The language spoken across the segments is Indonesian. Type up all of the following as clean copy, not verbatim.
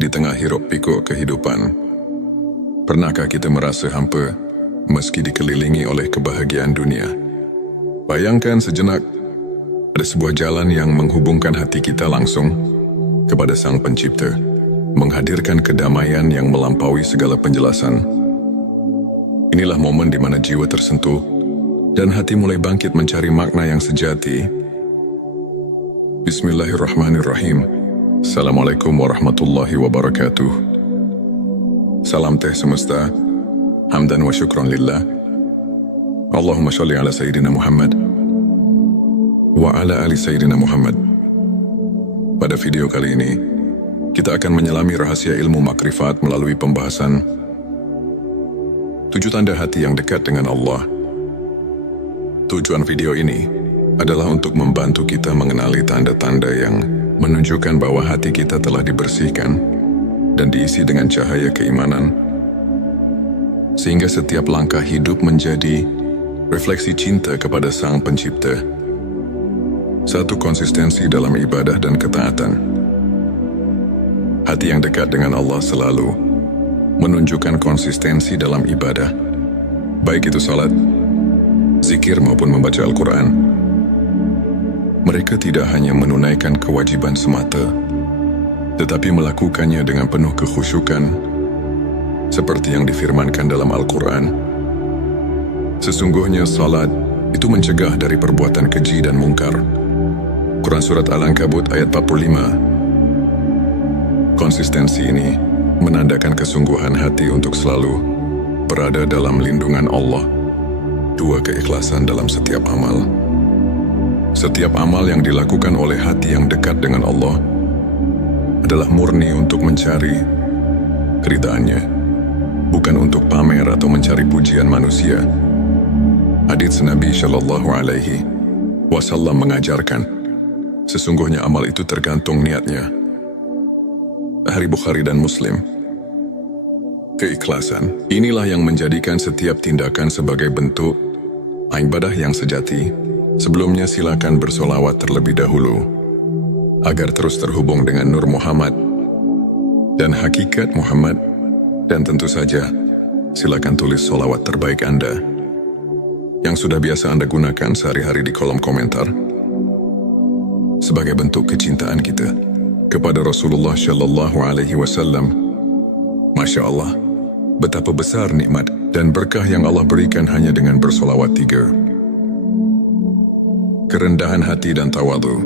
Di tengah hiruk pikuk kehidupan, pernahkah kita merasa hampa meski dikelilingi oleh kebahagiaan dunia? Bayangkan sejenak, ada sebuah jalan yang menghubungkan hati kita langsung kepada Sang Pencipta, menghadirkan kedamaian yang melampaui segala penjelasan. Inilah momen di mana jiwa tersentuh dan hati mulai bangkit mencari makna yang sejati. Bismillahirrahmanirrahim. Assalamualaikum warahmatullahi wabarakatuh. Salam teh semesta, hamdan wa syukron lillah. Allahumma sholli ala Sayyidina Muhammad wa ala ali Sayyidina Muhammad. Pada video kali ini, kita akan menyelami rahasia ilmu makrifat melalui pembahasan 7 tanda hati yang dekat dengan Allah. Tujuan video ini adalah untuk membantu kita mengenali tanda-tanda yang menunjukkan bahwa hati kita telah dibersihkan dan diisi dengan cahaya keimanan, sehingga setiap langkah hidup menjadi refleksi cinta kepada Sang Pencipta. 1. Konsistensi dalam ibadah dan ketaatan. Hati yang dekat dengan Allah selalu menunjukkan konsistensi dalam ibadah, baik itu salat, zikir maupun membaca Al-Quran. Mereka tidak hanya menunaikan kewajiban semata, tetapi melakukannya dengan penuh kekhusyukan, seperti yang difirmankan dalam Al-Quran. Sesungguhnya salat itu mencegah dari perbuatan keji dan mungkar. Quran Surat Al-Ankabut ayat 45. Konsistensi ini menandakan kesungguhan hati untuk selalu berada dalam lindungan Allah. 2. Keikhlasan dalam setiap amal. Setiap amal yang dilakukan oleh hati yang dekat dengan Allah adalah murni untuk mencari keridhaannya, bukan untuk pamer atau mencari pujian manusia. Hadits Nabi Shallallahu Alaihi Wasallam mengajarkan, sesungguhnya amal itu tergantung niatnya. Hadits Bukhari dan Muslim. Keikhlasan inilah yang menjadikan setiap tindakan sebagai bentuk ibadah yang sejati. Sebelumnya silakan bersolawat terlebih dahulu, agar terus terhubung dengan Nur Muhammad dan hakikat Muhammad. Dan tentu saja, silakan tulis solawat terbaik Anda yang sudah biasa Anda gunakan sehari-hari di kolom komentar, sebagai bentuk kecintaan kita kepada Rasulullah Shallallahu Alaihi Wasallam. Masya Allah, betapa besar nikmat dan berkah yang Allah berikan hanya dengan bersolawat 3. Kerendahan hati dan tawadhu.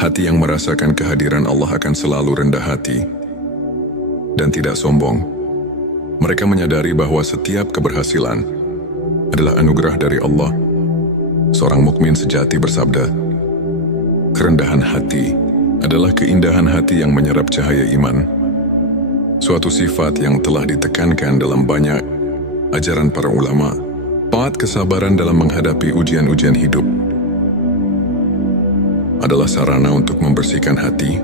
Hati yang merasakan kehadiran Allah akan selalu rendah hati dan tidak sombong. Mereka menyadari bahwa setiap keberhasilan adalah anugerah dari Allah. Seorang mukmin sejati bersabda, kerendahan hati adalah keindahan hati yang menyerap cahaya iman. Suatu sifat yang telah ditekankan dalam banyak ajaran para ulama. 4. Kesabaran dalam menghadapi ujian-ujian hidup adalah sarana untuk membersihkan hati.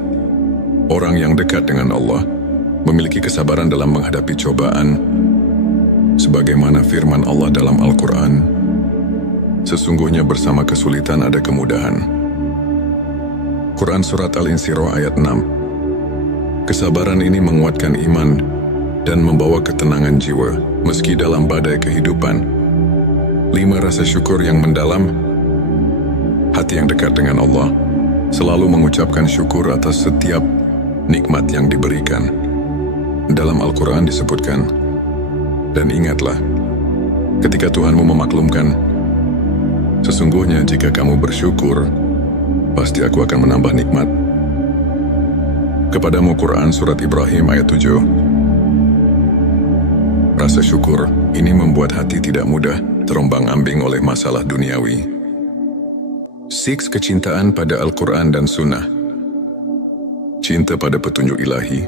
Orang yang dekat dengan Allah memiliki kesabaran dalam menghadapi cobaan, sebagaimana firman Allah dalam Al-Quran, sesungguhnya bersama kesulitan ada kemudahan. Quran Surat Al-Insyirah ayat 6. Kesabaran ini menguatkan iman dan membawa ketenangan jiwa meski dalam badai kehidupan. 5. Rasa syukur yang mendalam. Hati yang dekat dengan Allah selalu mengucapkan syukur atas setiap nikmat yang diberikan. Dalam Al-Quran disebutkan, dan ingatlah, ketika Tuhanmu memaklumkan, sesungguhnya jika kamu bersyukur, pasti aku akan menambah nikmat kepadamu. Quran Surat Ibrahim ayat 7. Rasa syukur ini membuat hati tidak mudah terombang-ambing oleh masalah duniawi. 6. Kecintaan pada Al-Quran dan Sunnah. Cinta pada petunjuk ilahi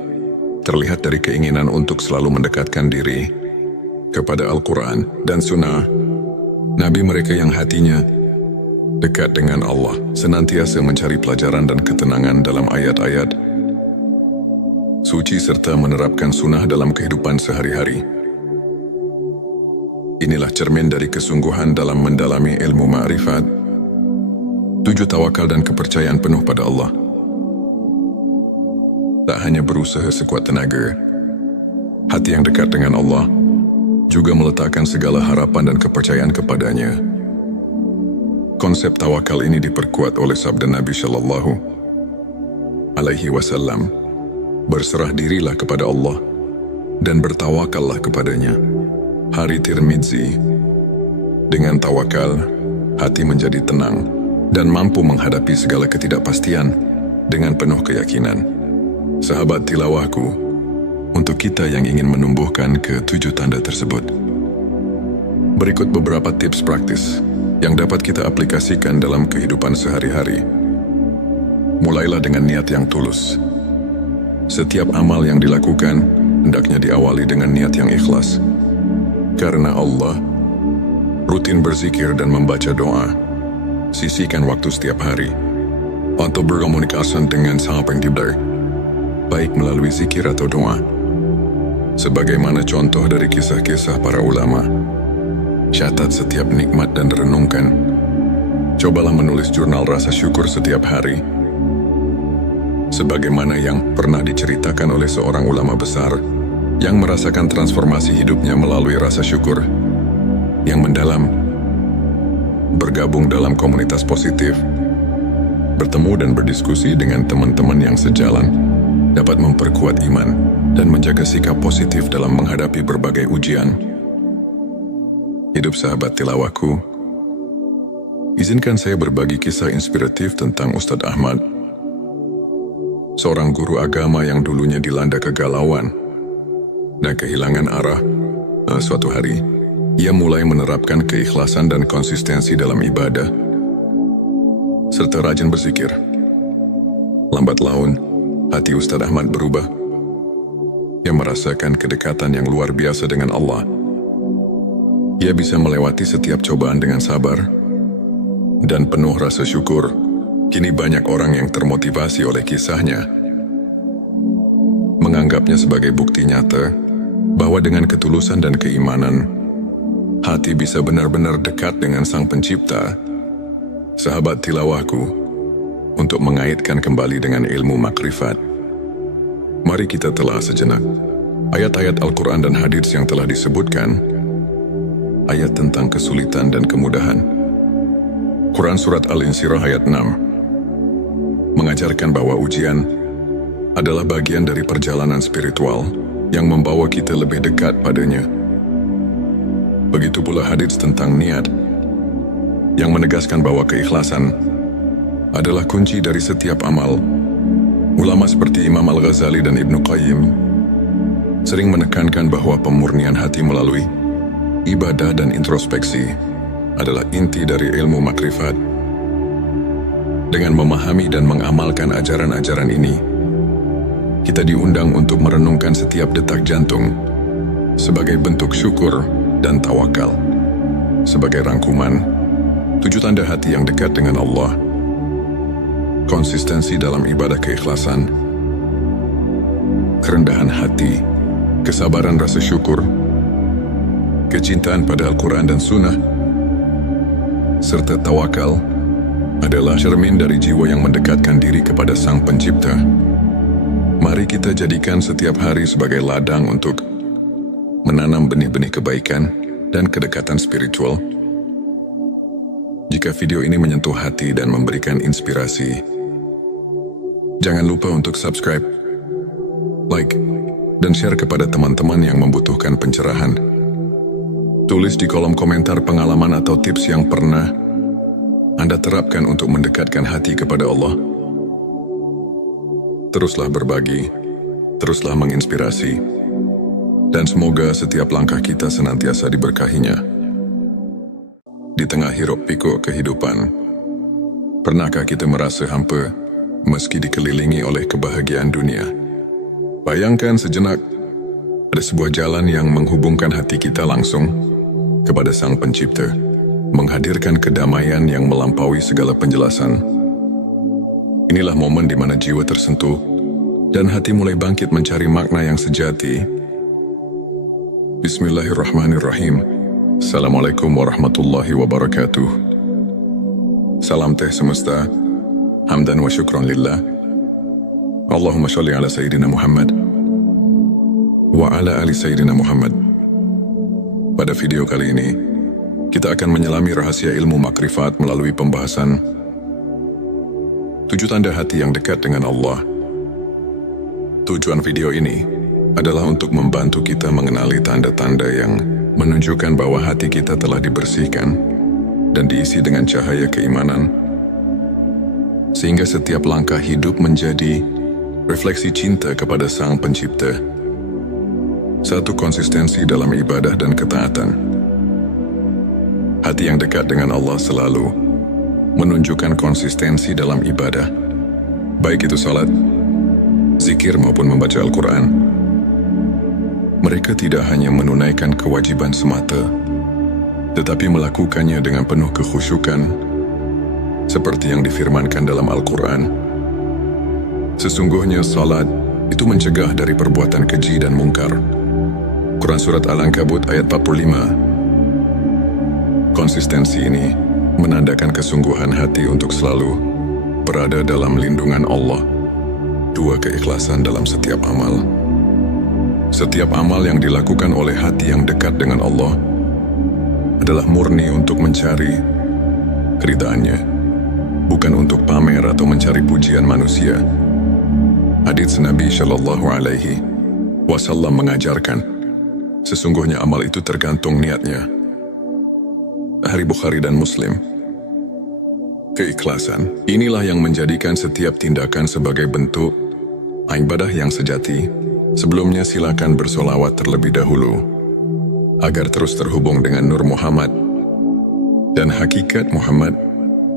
terlihat dari keinginan untuk selalu mendekatkan diri kepada Al-Quran dan Sunnah. Nabi mereka yang hatinya dekat dengan Allah senantiasa mencari pelajaran dan ketenangan dalam ayat-ayat suci serta menerapkan sunnah dalam kehidupan sehari-hari. Inilah cermin dari kesungguhan dalam mendalami ilmu ma'rifat. 7. Tawakal dan kepercayaan penuh pada Allah. tak hanya berusaha sekuat tenaga. Hati yang dekat dengan Allah juga meletakkan segala harapan dan kepercayaan kepadanya. Konsep tawakal ini diperkuat oleh sabda Nabi Shallallahu Alaihi Wasallam, berserah dirilah kepada Allah dan bertawakallah kepadanya. Hari Tirmidzi, dengan tawakal, hati menjadi tenang dan mampu menghadapi segala ketidakpastian dengan penuh keyakinan. Sahabat tilawahku, untuk kita yang ingin menumbuhkan ke-7 tanda tersebut, berikut beberapa tips praktis yang dapat kita aplikasikan dalam kehidupan sehari-hari. Mulailah dengan niat yang tulus. Setiap amal yang dilakukan hendaknya diawali dengan niat yang ikhlas. Karena Allah, rutin berzikir dan membaca doa. Sisihkan waktu setiap hari untuk berkomunikasi dengan Sang Pencipta, baik melalui zikir atau doa. Sebagaimana contoh dari kisah-kisah para ulama, catat setiap nikmat dan renungkan. Cobalah menulis jurnal rasa syukur setiap hari. Sebagaimana yang pernah diceritakan oleh seorang ulama besar yang merasakan transformasi hidupnya melalui rasa syukur yang mendalam, bergabung dalam komunitas positif, bertemu dan berdiskusi dengan teman-teman yang sejalan, dapat memperkuat iman dan menjaga sikap positif dalam menghadapi berbagai ujian. Hidup sahabat tilawahku, izinkan saya berbagi kisah inspiratif tentang Ustadz Ahmad, seorang guru agama yang dulunya dilanda kegalauan dan kehilangan arah. Suatu hari, ia mulai menerapkan keikhlasan dan konsistensi dalam ibadah, serta rajin berzikir. Lambat laun, hati Ustadz Ahmad berubah. Ia merasakan kedekatan yang luar biasa dengan Allah. Ia bisa melewati setiap cobaan dengan sabar dan penuh rasa syukur. Kini banyak orang yang termotivasi oleh kisahnya, menganggapnya sebagai bukti nyata bahwa dengan ketulusan dan keimanan, hati bisa benar-benar dekat dengan Sang Pencipta. Sahabat tilawahku, untuk mengaitkan kembali dengan ilmu makrifat, mari kita telah sejenak ayat-ayat Al-Quran dan hadits yang telah disebutkan. Ayat tentang kesulitan dan kemudahan. Quran Surat Al-Insyirah ayat 6 mengajarkan bahwa ujian adalah bagian dari perjalanan spiritual yang membawa kita lebih dekat padanya. Begitu pula hadits tentang niat yang menegaskan bahwa keikhlasan adalah kunci dari setiap amal. Ulama seperti Imam Al-Ghazali dan Ibnu Qayyim sering menekankan bahwa pemurnian hati melalui ibadah dan introspeksi adalah inti dari ilmu makrifat. Dengan memahami dan mengamalkan ajaran-ajaran ini, kita diundang untuk merenungkan setiap detak jantung sebagai bentuk syukur dan tawakal. Sebagai rangkuman, 7 tanda hati yang dekat dengan Allah: konsistensi dalam ibadah keikhlasan, kerendahan hati, kesabaran rasa syukur, kecintaan pada Al-Quran dan Sunnah, serta tawakal adalah cermin dari jiwa yang mendekatkan diri kepada Sang Pencipta. Mari kita jadikan setiap hari sebagai ladang untuk menanam benih-benih kebaikan dan kedekatan spiritual. Jika video ini menyentuh hati dan memberikan inspirasi, jangan lupa untuk subscribe, like, dan share kepada teman-teman yang membutuhkan pencerahan. Tulis di kolom komentar pengalaman atau tips yang pernah Anda terapkan untuk mendekatkan hati kepada Allah. Teruslah berbagi, teruslah menginspirasi, dan semoga setiap langkah kita senantiasa diberkahinya. Di tengah hiruk pikuk kehidupan, pernahkah kita merasa hampa meski dikelilingi oleh kebahagiaan dunia? Bayangkan sejenak, ada sebuah jalan yang menghubungkan hati kita langsung kepada Sang Pencipta, menghadirkan kedamaian yang melampaui segala penjelasan. Inilah momen di mana jiwa tersentuh dan hati mulai bangkit mencari makna yang sejati. Bismillahirrahmanirrahim. Assalamualaikum warahmatullahi wabarakatuh. Salam teh semesta, hamdan wa syukron lillah. Allahumma sholli ala Sayyidina Muhammad wa ala ali Sayyidina Muhammad. Pada video kali ini, kita akan menyelami rahasia ilmu makrifat melalui pembahasan 7 tanda hati yang dekat dengan Allah. Tujuan video ini adalah untuk membantu kita mengenali tanda-tanda yang menunjukkan bahwa hati kita telah dibersihkan dan diisi dengan cahaya keimanan, sehingga setiap langkah hidup menjadi refleksi cinta kepada Sang Pencipta. Satu, konsistensi dalam ibadah dan ketaatan. Hati yang dekat dengan Allah selalu menunjukkan konsistensi dalam ibadah, baik itu salat, zikir maupun membaca Al-Quran. Mereka tidak hanya menunaikan kewajiban semata, tetapi melakukannya dengan penuh kekhusyukan, seperti yang difirmankan dalam Al-Quran. Sesungguhnya salat itu mencegah dari perbuatan keji dan mungkar. Quran Surat Al-Ankabut ayat 45. Konsistensi ini menandakan kesungguhan hati untuk selalu berada dalam lindungan Allah. 2, keikhlasan dalam setiap amal. Setiap amal yang dilakukan oleh hati yang dekat dengan Allah adalah murni untuk mencari keridhaannya, bukan untuk pamer atau mencari pujian manusia. Hadits Nabi Shallallahu Alaihi Wasallam mengajarkan, sesungguhnya amal itu tergantung niatnya. Hari Bukhari dan Muslim. Keikhlasan, inilah yang menjadikan setiap tindakan sebagai bentuk ibadah yang sejati. Sebelumnya silakan bersolawat terlebih dahulu, agar terus terhubung dengan Nur Muhammad dan hakikat Muhammad.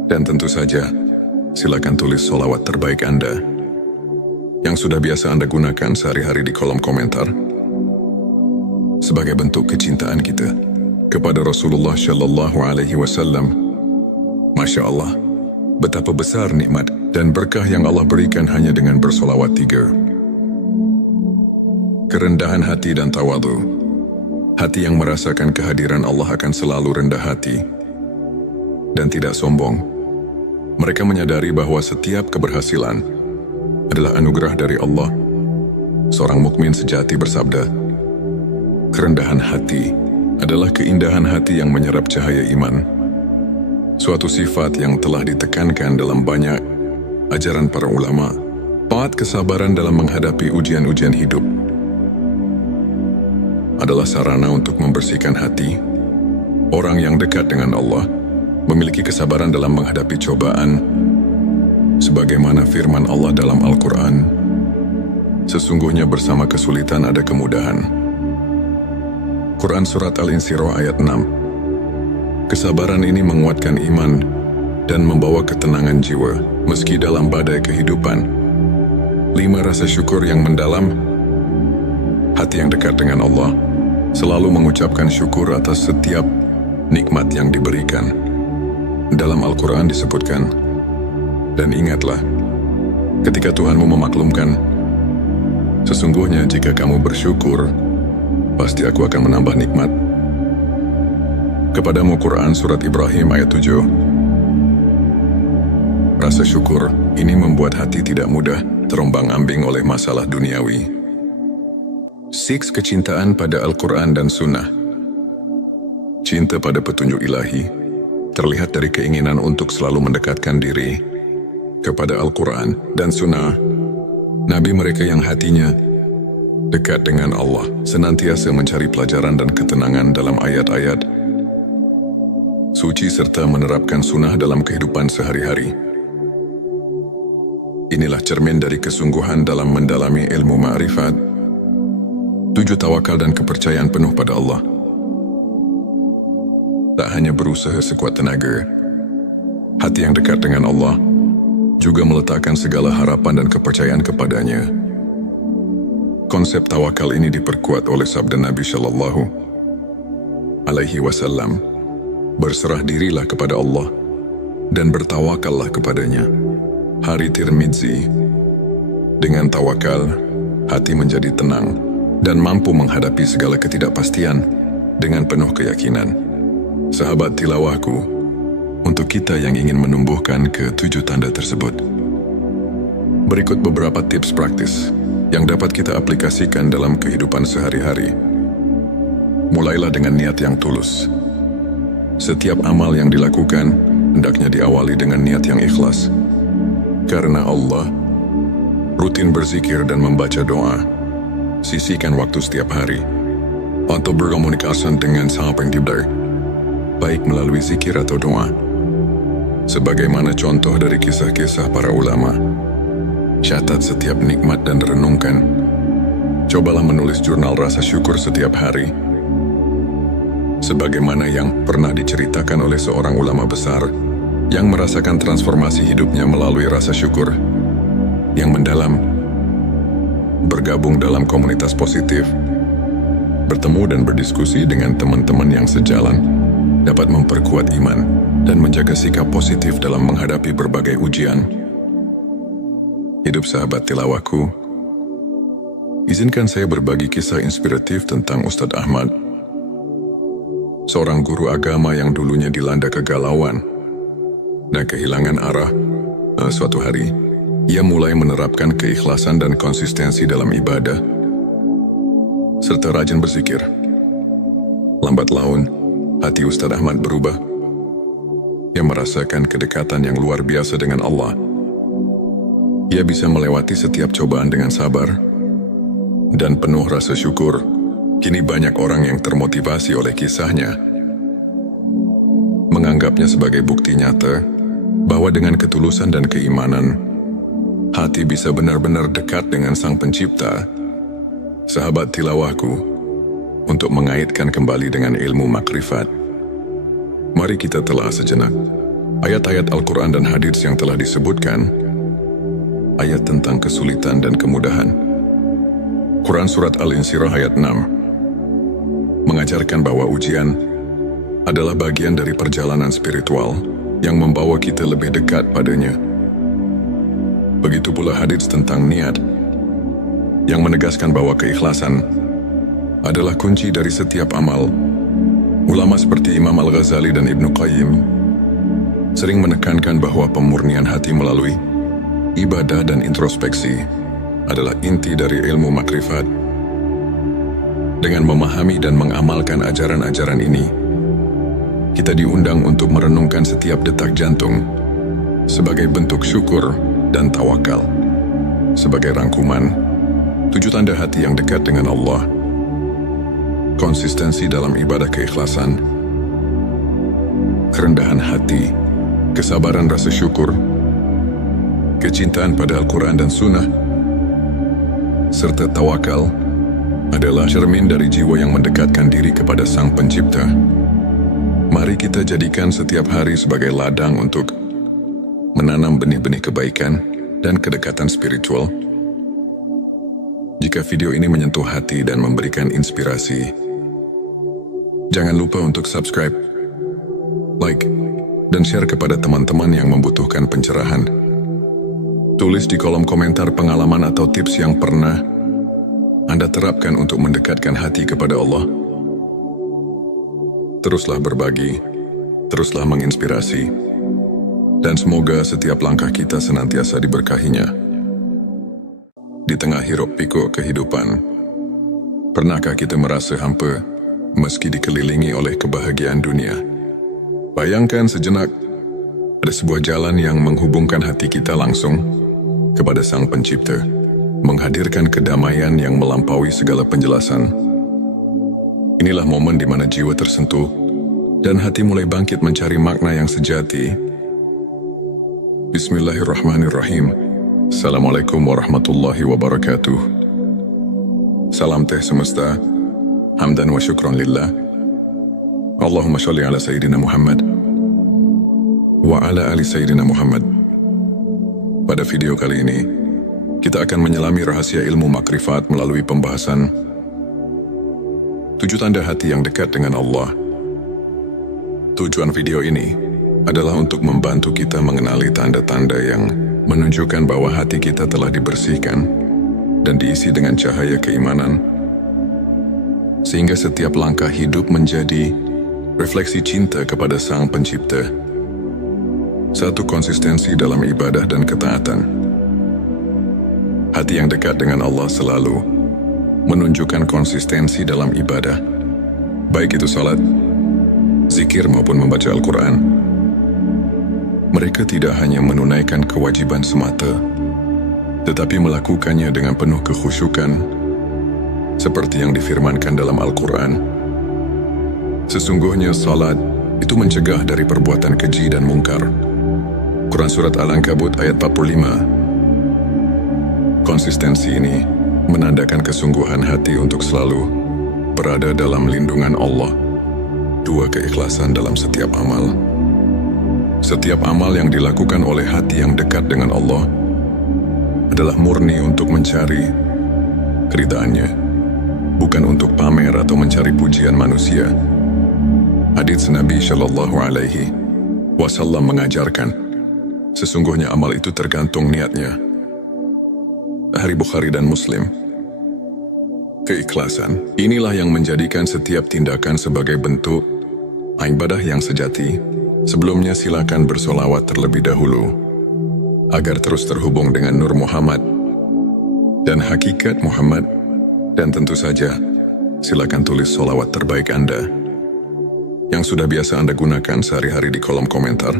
Dan tentu saja, silakan tulis solawat terbaik Anda yang sudah biasa Anda gunakan sehari-hari di kolom komentar, sebagai bentuk kecintaan kita kepada Rasulullah Shallallahu Alaihi Wasallam. Masya Allah, betapa besar nikmat dan berkah yang Allah berikan hanya dengan bersolawat 3. Kerendahan hati dan tawadhu. Hati yang merasakan kehadiran Allah akan selalu rendah hati dan tidak sombong. Mereka menyadari bahwa setiap keberhasilan adalah anugerah dari Allah. Seorang mukmin sejati bersabda, kerendahan hati adalah keindahan hati yang menyerap cahaya iman. Suatu sifat yang telah ditekankan dalam banyak ajaran para ulama. 4, kesabaran dalam menghadapi ujian-ujian hidup adalah sarana untuk membersihkan hati. Orang yang dekat dengan Allah memiliki kesabaran dalam menghadapi cobaan, sebagaimana firman Allah dalam Al-Quran, sesungguhnya bersama kesulitan ada kemudahan. Quran Surat Al-Insyirah ayat 6. Kesabaran ini menguatkan iman dan membawa ketenangan jiwa meski dalam badai kehidupan. 5, rasa syukur yang mendalam. Hati yang dekat dengan Allah selalu mengucapkan syukur atas setiap nikmat yang diberikan. Dalam Al-Quran disebutkan, dan ingatlah, ketika Tuhanmu memaklumkan, sesungguhnya jika kamu bersyukur, pasti aku akan menambah nikmat. Kepadamu Quran Surat Ibrahim ayat 7. Rasa syukur ini membuat hati tidak mudah terombang-ambing oleh masalah duniawi. 6, kecintaan pada Al-Quran dan Sunnah. Cinta pada petunjuk ilahi terlihat dari keinginan untuk selalu mendekatkan diri kepada Al-Quran dan Sunnah. Nabi mereka yang hatinya dekat dengan Allah senantiasa mencari pelajaran dan ketenangan dalam ayat-ayat suci serta menerapkan sunnah dalam kehidupan sehari-hari. Inilah cermin dari kesungguhan dalam mendalami ilmu ma'rifat. 7, tawakal dan kepercayaan penuh pada Allah. Tak hanya berusaha sekuat tenaga, hati yang dekat dengan Allah juga meletakkan segala harapan dan kepercayaan kepadanya. Konsep tawakal ini diperkuat oleh sabda Nabi Shallallahu Alaihi Wasallam, berserah dirilah kepada Allah dan bertawakallah kepadanya. Hari Tirmidzi. Dengan tawakal, hati menjadi tenang dan mampu menghadapi segala ketidakpastian dengan penuh keyakinan. Sahabat tilawahku, untuk kita yang ingin menumbuhkan ke-7 tanda tersebut, Berikut beberapa tips praktis yang dapat kita aplikasikan dalam kehidupan sehari-hari. Mulailah dengan niat yang tulus. Setiap amal yang dilakukan hendaknya diawali dengan niat yang ikhlas. Karena Allah, rutin berzikir dan membaca doa. Sisihkan waktu setiap hari untuk berkomunikasi dengan Sang Pencipta, baik melalui zikir atau doa. Sebagaimana contoh dari kisah-kisah para ulama, catat setiap nikmat dan renungkan. Cobalah menulis jurnal rasa syukur setiap hari. Sebagaimana yang pernah diceritakan oleh seorang ulama besar yang merasakan transformasi hidupnya melalui rasa syukur yang mendalam, bergabung dalam komunitas positif, bertemu dan berdiskusi dengan teman-teman yang sejalan, dapat memperkuat iman dan menjaga sikap positif dalam menghadapi berbagai ujian. Hidup sahabat tilawahku, izinkan saya berbagi kisah inspiratif tentang Ustadz Ahmad, seorang guru agama yang dulunya dilanda kegalauan dan kehilangan arah. Suatu hari, ia mulai menerapkan keikhlasan dan konsistensi dalam ibadah, serta rajin berzikir. Lambat laun, hati Ustadz Ahmad berubah. Ia merasakan kedekatan yang luar biasa dengan Allah. Ia bisa melewati setiap cobaan dengan sabar dan penuh rasa syukur. Kini banyak orang yang termotivasi oleh kisahnya, menganggapnya sebagai bukti nyata bahwa dengan ketulusan dan keimanan, hati bisa benar-benar dekat dengan Sang Pencipta. Sahabat tilawahku, untuk mengaitkan kembali dengan ilmu makrifat, mari kita telah sejenak ayat-ayat Al-Quran dan hadits yang telah disebutkan, ayat tentang kesulitan dan kemudahan. Quran Surat Al-Insyirah ayat 6 mengajarkan bahwa ujian adalah bagian dari perjalanan spiritual yang membawa kita lebih dekat padanya. Begitu pula hadits tentang niat, yang menegaskan bahwa keikhlasan adalah kunci dari setiap amal. Ulama seperti Imam Al-Ghazali dan Ibnu Qayyim sering menekankan bahwa pemurnian hati melalui ibadah dan introspeksi adalah inti dari ilmu makrifat. Dengan memahami dan mengamalkan ajaran-ajaran ini, kita diundang untuk merenungkan setiap detak jantung sebagai bentuk syukur dan tawakal. Sebagai rangkuman, 7 tanda hati yang dekat dengan Allah: konsistensi dalam ibadah keikhlasan, kerendahan hati, kesabaran rasa syukur, kecintaan pada Al-Quran dan Sunnah, serta tawakal adalah cermin dari jiwa yang mendekatkan diri kepada Sang Pencipta. Mari kita jadikan setiap hari sebagai ladang untuk menanam benih-benih kebaikan dan kedekatan spiritual. Jika video ini menyentuh hati dan memberikan inspirasi, jangan lupa untuk subscribe, like, dan share kepada teman-teman yang membutuhkan pencerahan. Tulis di kolom komentar pengalaman atau tips yang pernah Anda terapkan untuk mendekatkan hati kepada Allah. Teruslah berbagi, teruslah menginspirasi, dan semoga setiap langkah kita senantiasa diberkahinya. Di tengah hiruk pikuk kehidupan, pernahkah kita merasa hampa meski dikelilingi oleh kebahagiaan dunia? Bayangkan sejenak, ada sebuah jalan yang menghubungkan hati kita langsung kepada Sang Pencipta, menghadirkan kedamaian yang melampaui segala penjelasan. Inilah momen di mana jiwa tersentuh dan hati mulai bangkit mencari makna yang sejati. Bismillahirrahmanirrahim. Assalamualaikum warahmatullahi wabarakatuh. Salam teh semesta, hamdan wa syukran lillah. Allahumma sholli ala Sayyidina Muhammad wa ala ali Sayyidina Muhammad. Pada video kali ini, kita akan menyelami rahasia ilmu makrifat melalui pembahasan 7 tanda hati yang dekat dengan Allah. Tujuan video ini adalah untuk membantu kita mengenali tanda-tanda yang menunjukkan bahwa hati kita telah dibersihkan dan diisi dengan cahaya keimanan, sehingga setiap langkah hidup menjadi refleksi cinta kepada Sang Pencipta. 1. Konsistensi dalam ibadah dan ketaatan. Hati yang dekat dengan Allah selalu menunjukkan konsistensi dalam ibadah, baik itu salat, zikir maupun membaca Al-Quran. Mereka tidak hanya menunaikan kewajiban semata, tetapi melakukannya dengan penuh kekhusyukan, seperti yang difirmankan dalam Al-Quran. Sesungguhnya salat itu mencegah dari perbuatan keji dan mungkar. Quran Surat Al-Ankabut ayat 45. Konsistensi ini menandakan kesungguhan hati untuk selalu berada dalam lindungan Allah. 2. Keikhlasan dalam setiap amal. Setiap amal yang dilakukan oleh hati yang dekat dengan Allah adalah murni untuk mencari keridhaannya, bukan untuk pamer atau mencari pujian manusia. Hadits Nabi Shallallahu Alaihi Wasallam mengajarkan, sesungguhnya amal itu tergantung niatnya. Hari Bukhari dan Muslim. Keikhlasan inilah yang menjadikan setiap tindakan sebagai bentuk ibadah yang sejati. Sebelumnya silakan bersolawat terlebih dahulu agar terus terhubung dengan Nur Muhammad dan hakikat Muhammad, dan tentu saja silakan tulis solawat terbaik Anda yang sudah biasa Anda gunakan sehari-hari di kolom komentar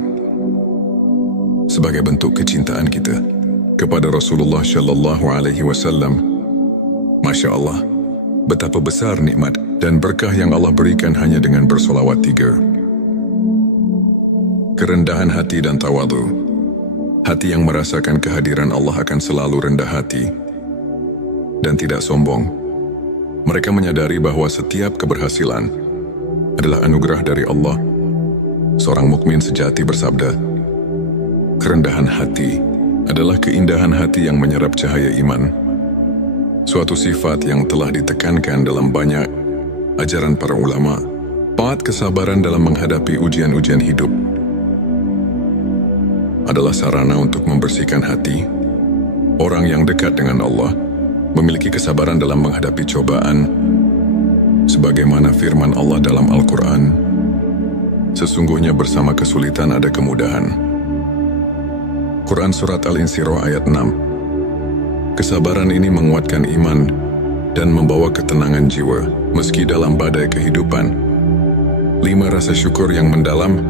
sebagai bentuk kecintaan kita kepada Rasulullah Shallallahu Alaihi Wasallam. Masya Allah, betapa besar nikmat dan berkah yang Allah berikan hanya dengan bersolawat 3. Kerendahan hati dan tawadu. Hati yang merasakan kehadiran Allah akan selalu rendah hati dan tidak sombong. Mereka menyadari bahwa setiap keberhasilan adalah anugerah dari Allah. Seorang mukmin sejati bersabda, kerendahan hati adalah keindahan hati yang menyerap cahaya iman. Suatu sifat yang telah ditekankan dalam banyak ajaran para ulama. 4. Kesabaran dalam menghadapi ujian-ujian hidup adalah sarana untuk membersihkan hati. Orang yang dekat dengan Allah memiliki kesabaran dalam menghadapi cobaan, sebagaimana firman Allah dalam Al-Quran, sesungguhnya bersama kesulitan ada kemudahan. Quran Surat Al-Insyirah ayat 6. Kesabaran ini menguatkan iman dan membawa ketenangan jiwa meski dalam badai kehidupan. 5. Rasa syukur yang mendalam.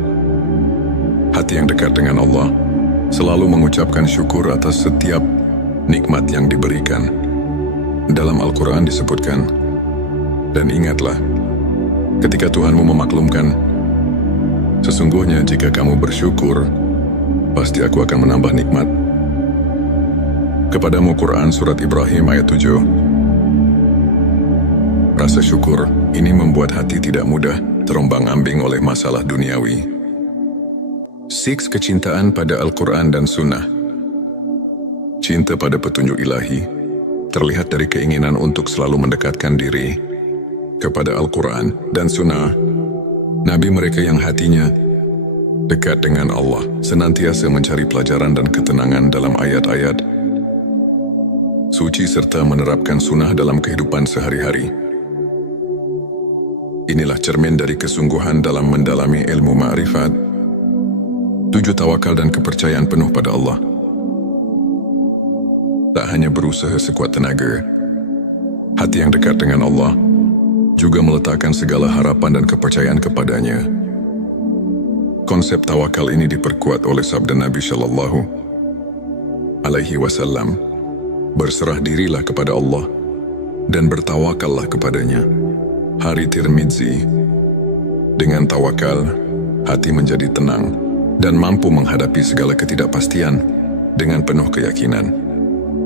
Hati yang dekat dengan Allah selalu mengucapkan syukur atas setiap nikmat yang diberikan. Dalam Al-Quran disebutkan, dan ingatlah ketika Tuhanmu memaklumkan, sesungguhnya jika kamu bersyukur, pasti aku akan menambah nikmat kepadamu. Quran Surat Ibrahim ayat 7. Rasa syukur ini membuat hati tidak mudah terombang-ambing oleh masalah duniawi. 6. Kecintaan pada Al-Quran dan Sunnah. Cinta pada petunjuk ilahi terlihat dari keinginan untuk selalu mendekatkan diri kepada Al-Quran dan Sunnah. Nabi mereka yang hatinya dekat dengan Allah senantiasa mencari pelajaran dan ketenangan dalam ayat-ayat suci serta menerapkan sunnah dalam kehidupan sehari-hari. Inilah cermin dari kesungguhan dalam mendalami ilmu ma'rifat. 7. Tawakal dan kepercayaan penuh pada Allah. Tak hanya berusaha sekuat tenaga, hati yang dekat dengan Allah juga meletakkan segala harapan dan kepercayaan kepadanya. Konsep tawakal ini diperkuat oleh sabda Nabi Shallallahu Alaihi Wasallam, berserah dirilah kepada Allah dan bertawakallah kepadanya. Hari Tirmidzi. Dengan tawakal, hati menjadi tenang dan mampu menghadapi segala ketidakpastian dengan penuh keyakinan.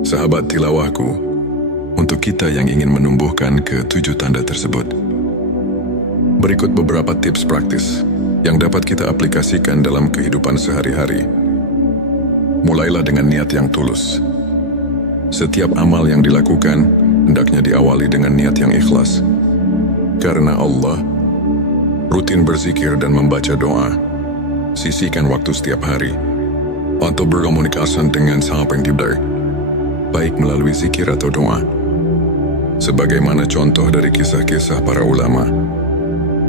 Sahabat tilawahku, untuk kita yang ingin menumbuhkan ke-7 tanda tersebut, berikut beberapa tips praktis yang dapat kita aplikasikan dalam kehidupan sehari-hari. Mulailah dengan niat yang tulus. Setiap amal yang dilakukan hendaknya diawali dengan niat yang ikhlas. Karena Allah, rutin berzikir dan membaca doa. Sisihkan waktu setiap hari untuk berkomunikasi dengan Sang Pencipta, baik melalui zikir atau doa. Sebagaimana contoh dari kisah-kisah para ulama,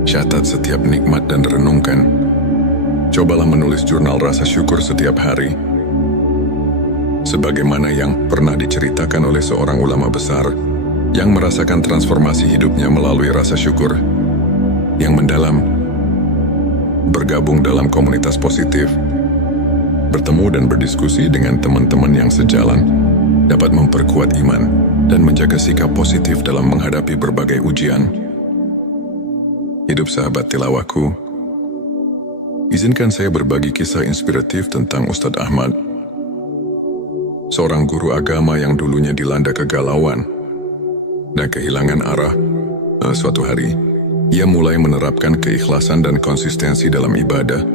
catat setiap nikmat dan renungkan. Cobalah menulis jurnal rasa syukur setiap hari. sebagaimana yang pernah diceritakan oleh seorang ulama besar yang merasakan transformasi hidupnya melalui rasa syukur yang mendalam, bergabung dalam komunitas positif, bertemu dan berdiskusi dengan teman-teman yang sejalan, dapat memperkuat iman dan menjaga sikap positif dalam menghadapi berbagai ujian. Hidup sahabat tilawahku, izinkan saya berbagi kisah inspiratif tentang Ustadz Ahmad, seorang guru agama yang dulunya dilanda kegalauan dan kehilangan arah. Suatu hari, ia mulai menerapkan keikhlasan dan konsistensi dalam ibadah,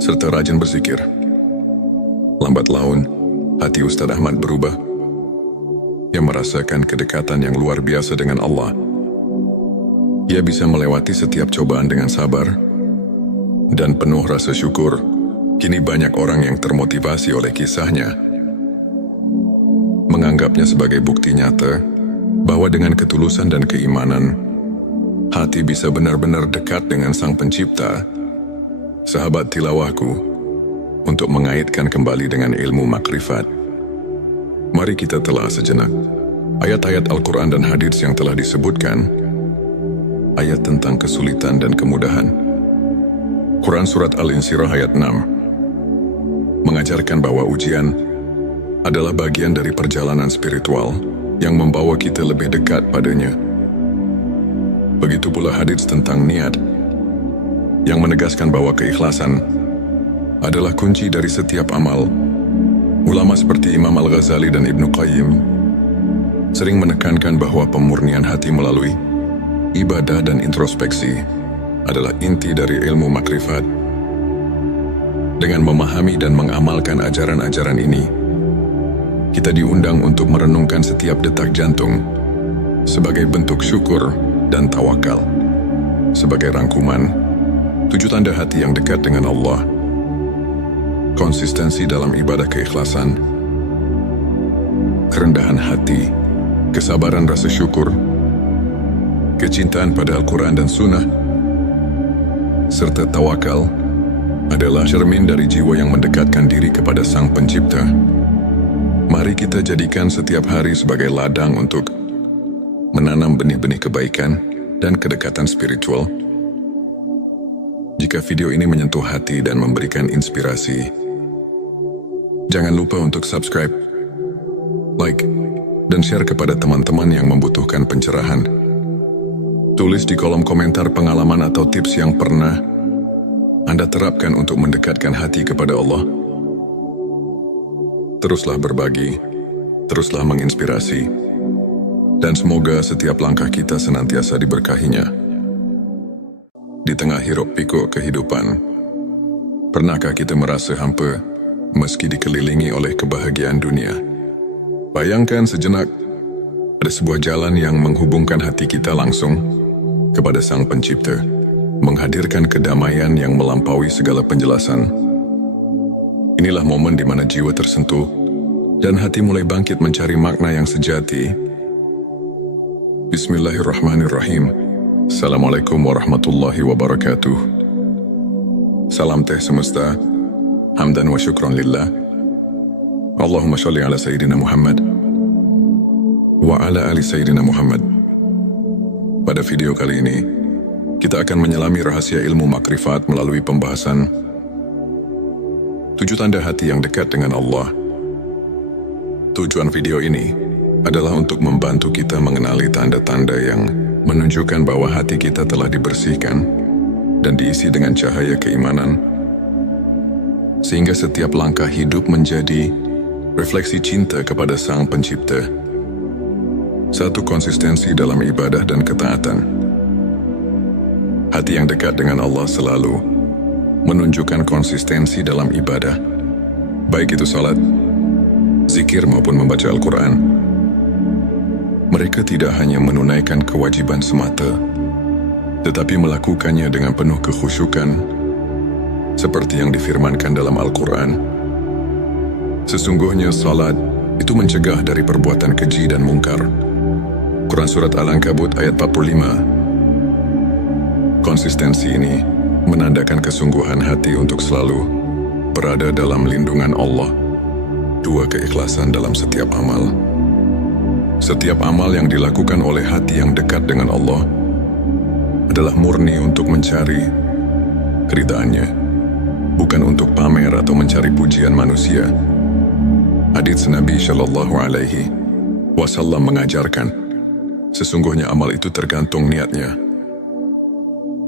serta rajin berzikir. Lambat laun, hati Ustadz Ahmad berubah. Ia merasakan kedekatan yang luar biasa dengan Allah. Ia bisa melewati setiap cobaan dengan sabar dan penuh rasa syukur. Kini banyak orang yang termotivasi oleh kisahnya, menganggapnya sebagai bukti nyata bahwa dengan ketulusan dan keimanan, hati bisa benar-benar dekat dengan Sang Pencipta. Sahabat tilawahku, untuk mengaitkan kembali dengan ilmu makrifat, mari kita telah sejenak ayat-ayat Al-Quran dan hadits yang telah disebutkan, ayat tentang kesulitan dan kemudahan. Quran Surat Al-Insyirah ayat 6 mengajarkan bahwa ujian adalah bagian dari perjalanan spiritual yang membawa kita lebih dekat padanya. Begitu pula hadits tentang niat, yang menegaskan bahwa keikhlasan adalah kunci dari setiap amal. Ulama seperti Imam Al-Ghazali dan Ibnu Qayyim sering menekankan bahwa pemurnian hati melalui ibadah dan introspeksi adalah inti dari ilmu makrifat. Dengan memahami dan mengamalkan ajaran-ajaran ini, kita diundang untuk merenungkan setiap detak jantung sebagai bentuk syukur dan tawakal. Sebagai rangkuman, 7 tanda hati yang dekat dengan Allah: konsistensi dalam ibadah keikhlasan, kerendahan hati, kesabaran rasa syukur, kecintaan pada Al-Quran dan Sunnah, serta tawakal adalah cermin dari jiwa yang mendekatkan diri kepada Sang Pencipta. Mari kita jadikan setiap hari sebagai ladang untuk menanam benih-benih kebaikan dan kedekatan spiritual. Jika video ini menyentuh hati dan memberikan inspirasi, jangan lupa untuk subscribe, like, dan share kepada teman-teman yang membutuhkan pencerahan. Tulis di kolom komentar pengalaman atau tips yang pernah Anda terapkan untuk mendekatkan hati kepada Allah. Teruslah berbagi, teruslah menginspirasi, dan semoga setiap langkah kita senantiasa diberkahinya. Di tengah hiruk pikuk kehidupan, pernahkah kita merasa hampa meski dikelilingi oleh kebahagiaan dunia? Bayangkan sejenak, ada sebuah jalan yang menghubungkan hati kita langsung kepada Sang Pencipta, menghadirkan kedamaian yang melampaui segala penjelasan. Inilah momen di mana jiwa tersentuh dan hati mulai bangkit mencari makna yang sejati. Bismillahirrahmanirrahim. Assalamualaikum warahmatullahi wabarakatuh. Salam teh semesta, hamdan wa syukran lillah. Allahumma sholli ala Sayyidina Muhammad wa ala ali Sayyidina Muhammad. Pada video kali ini, kita akan menyelami rahasia ilmu makrifat melalui pembahasan 7 tanda hati yang dekat dengan Allah. Tujuan video ini adalah untuk membantu kita mengenali tanda-tanda yang menunjukkan bahwa hati kita telah dibersihkan dan diisi dengan cahaya keimanan, sehingga setiap langkah hidup menjadi refleksi cinta kepada Sang Pencipta. 1. Konsistensi dalam ibadah dan ketaatan. Hati yang dekat dengan Allah selalu menunjukkan konsistensi dalam ibadah, baik itu salat, zikir maupun membaca Al-Quran. Mereka tidak hanya menunaikan kewajiban semata, tetapi melakukannya dengan penuh kekhusyukan, seperti yang difirmankan dalam Al-Quran. Sesungguhnya salat itu mencegah dari perbuatan keji dan mungkar. Quran Surat Al-Ankabut ayat 45. Konsistensi ini menandakan kesungguhan hati untuk selalu berada dalam lindungan Allah 2. Keikhlasan dalam setiap amal. Setiap amal yang dilakukan oleh hati yang dekat dengan Allah adalah murni untuk mencari keridhaannya, bukan untuk pamer atau mencari pujian manusia. Hadits Nabi Shallallahu Alaihi Wasallam mengajarkan, sesungguhnya amal itu tergantung niatnya.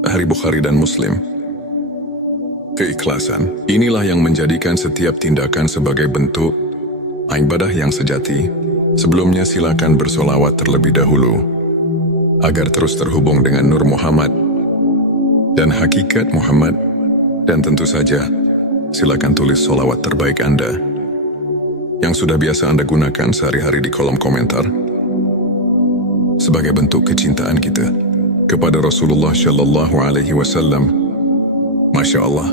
Sahih Bukhari dan Muslim. Keikhlasan inilah yang menjadikan setiap tindakan sebagai bentuk ibadah yang sejati. Sebelumnya silakan bersolawat terlebih dahulu agar terus terhubung dengan Nur Muhammad dan hakikat Muhammad, dan tentu saja silakan tulis solawat terbaik Anda yang sudah biasa Anda gunakan sehari-hari di kolom komentar sebagai bentuk kecintaan kita kepada Rasulullah Shallallahu Alaihi Wasallam. Masya Allah,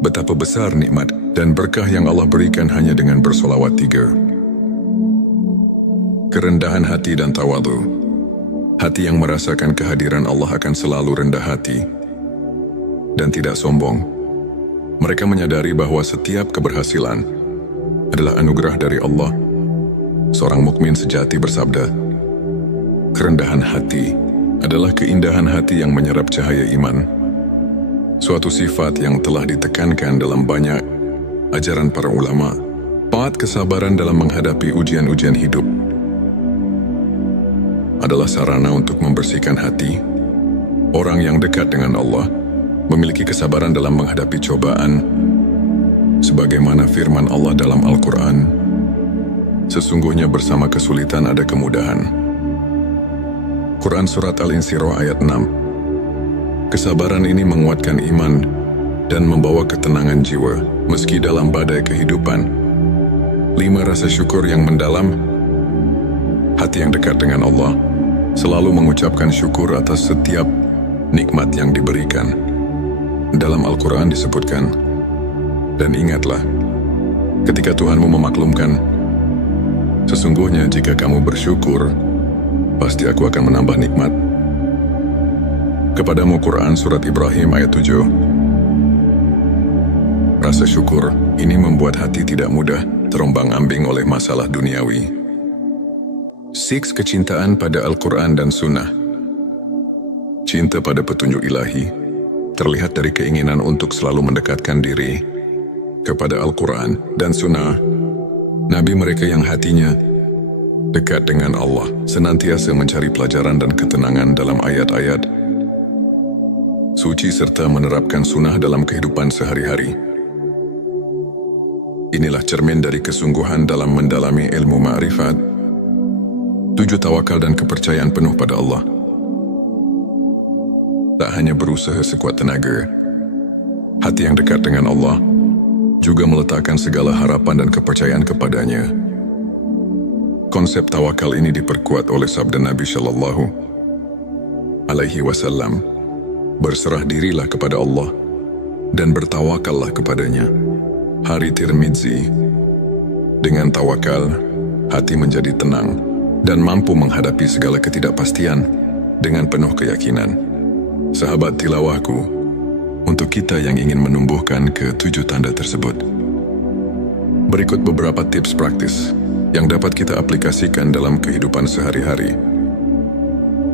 betapa besar nikmat dan berkah yang Allah berikan hanya dengan bersolawat 3. Kerendahan hati dan tawadhu. Hati yang merasakan kehadiran Allah akan selalu rendah hati dan tidak sombong. Mereka menyadari bahwa setiap keberhasilan adalah anugerah dari Allah. Seorang mukmin sejati bersabda, kerendahan hati adalah keindahan hati yang menyerap cahaya iman. Suatu sifat yang telah ditekankan dalam banyak ajaran para ulama. 4. Kesabaran dalam menghadapi ujian-ujian hidup adalah sarana untuk membersihkan hati. Orang yang dekat dengan Allah memiliki kesabaran dalam menghadapi cobaan, sebagaimana firman Allah dalam Al-Quran, sesungguhnya bersama kesulitan ada kemudahan. Quran Surat Al-Insyirah ayat 6. Kesabaran ini menguatkan iman dan membawa ketenangan jiwa meski dalam badai kehidupan. 5. Rasa syukur yang mendalam. Hati yang dekat dengan Allah selalu mengucapkan syukur atas setiap nikmat yang diberikan. Dalam Al-Quran disebutkan, dan ingatlah, ketika Tuhanmu memaklumkan, sesungguhnya jika kamu bersyukur, pasti aku akan menambah nikmat kepadamu. Quran Surat Ibrahim ayat 7. Rasa syukur ini membuat hati tidak mudah terombang-ambing oleh masalah duniawi. 6. Kecintaan pada Al-Quran dan Sunnah. Cinta pada petunjuk ilahi terlihat dari keinginan untuk selalu mendekatkan diri kepada Al-Quran dan Sunnah. Nabi mereka yang hatinya dekat dengan Allah senantiasa mencari pelajaran dan ketenangan dalam ayat-ayat suci serta menerapkan sunnah dalam kehidupan sehari-hari. Inilah cermin dari kesungguhan dalam mendalami ilmu ma'rifat. 7. Tawakal dan kepercayaan penuh pada Allah. Tak hanya berusaha sekuat tenaga, hati yang dekat dengan Allah juga meletakkan segala harapan dan kepercayaan kepadanya. Konsep tawakal ini diperkuat oleh sabda Nabi Shallallahu Alaihi Wasallam, berserah dirilah kepada Allah dan bertawakallah kepadanya. Hari Tirmidzi. Dengan tawakal, hati menjadi tenang dan mampu menghadapi segala ketidakpastian dengan penuh keyakinan. Sahabat tilawahku, untuk kita yang ingin menumbuhkan ke-7 tanda tersebut, berikut beberapa tips praktis yang dapat kita aplikasikan dalam kehidupan sehari-hari.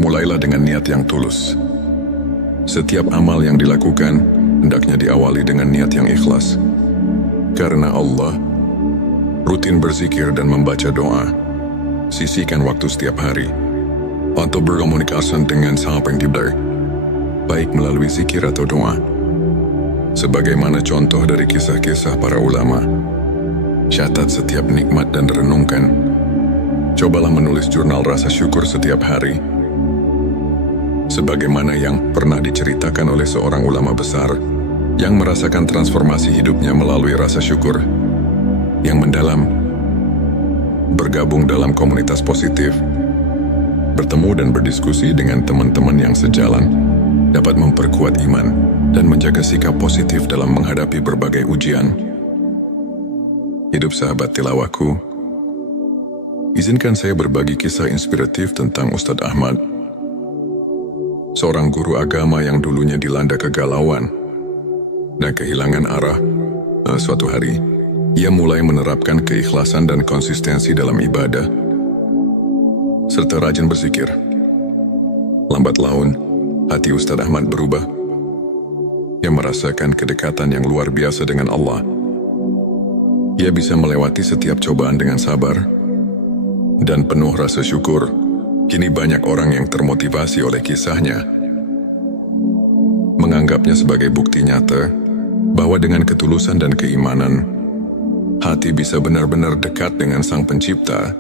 Mulailah dengan niat yang tulus. Setiap amal yang dilakukan hendaknya diawali dengan niat yang ikhlas. Karena Allah, rutin berzikir dan membaca doa. Sisihkan waktu setiap hari untuk berkomunikasi dengan Sang Pencipta, baik melalui zikir atau doa. Sebagaimana contoh dari kisah-kisah para ulama, catat setiap nikmat dan renungkan. Cobalah menulis jurnal rasa syukur setiap hari. Sebagaimana yang pernah diceritakan oleh seorang ulama besar yang merasakan transformasi hidupnya melalui rasa syukur yang mendalam. Bergabung dalam komunitas positif, bertemu dan berdiskusi dengan teman-teman yang sejalan, dapat memperkuat iman dan menjaga sikap positif dalam menghadapi berbagai ujian. Hidup sahabat tilawahku, izinkan saya berbagi kisah inspiratif tentang Ustadz Ahmad, seorang guru agama yang dulunya dilanda kegalauan dan kehilangan arah. Suatu hari, ia mulai menerapkan keikhlasan dan konsistensi dalam ibadah, serta rajin berzikir. Lambat laun, hati Ustadz Ahmad berubah. Ia merasakan kedekatan yang luar biasa dengan Allah. Ia bisa melewati setiap cobaan dengan sabar dan penuh rasa syukur. Kini banyak orang yang termotivasi oleh kisahnya, menganggapnya sebagai bukti nyata bahwa dengan ketulusan dan keimanan, hati bisa benar-benar dekat dengan Sang Pencipta.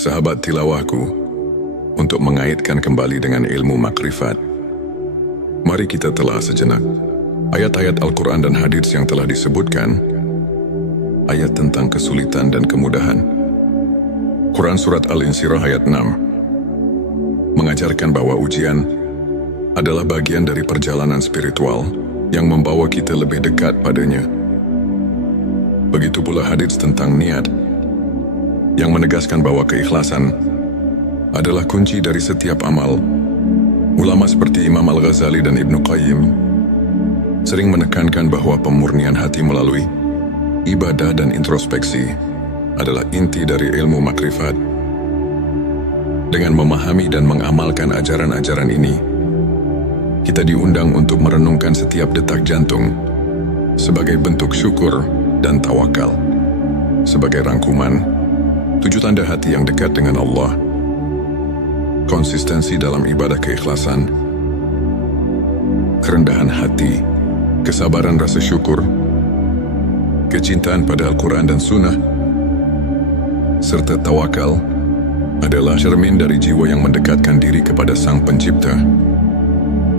Sahabat tilawahku, untuk mengaitkan kembali dengan ilmu makrifat, mari kita telah sejenak ayat-ayat Al-Quran dan hadits yang telah disebutkan, ayat tentang kesulitan dan kemudahan. Quran Surat Al-Insyirah ayat 6 mengajarkan bahwa ujian adalah bagian dari perjalanan spiritual yang membawa kita lebih dekat padanya. Begitu pula hadits tentang niat, yang menegaskan bahwa keikhlasan adalah kunci dari setiap amal. Ulama seperti Imam Al-Ghazali dan Ibnu Qayyim sering menekankan bahwa pemurnian hati melalui ibadah dan introspeksi adalah inti dari ilmu makrifat. Dengan memahami dan mengamalkan ajaran-ajaran ini, kita diundang untuk merenungkan setiap detak jantung sebagai bentuk syukur dan tawakal. Sebagai rangkuman, 7 tanda hati yang dekat dengan Allah: konsistensi dalam ibadah keikhlasan, kerendahan hati, kesabaran rasa syukur, kecintaan pada Al-Quran dan Sunnah, serta tawakal adalah cermin dari jiwa yang mendekatkan diri kepada Sang Pencipta.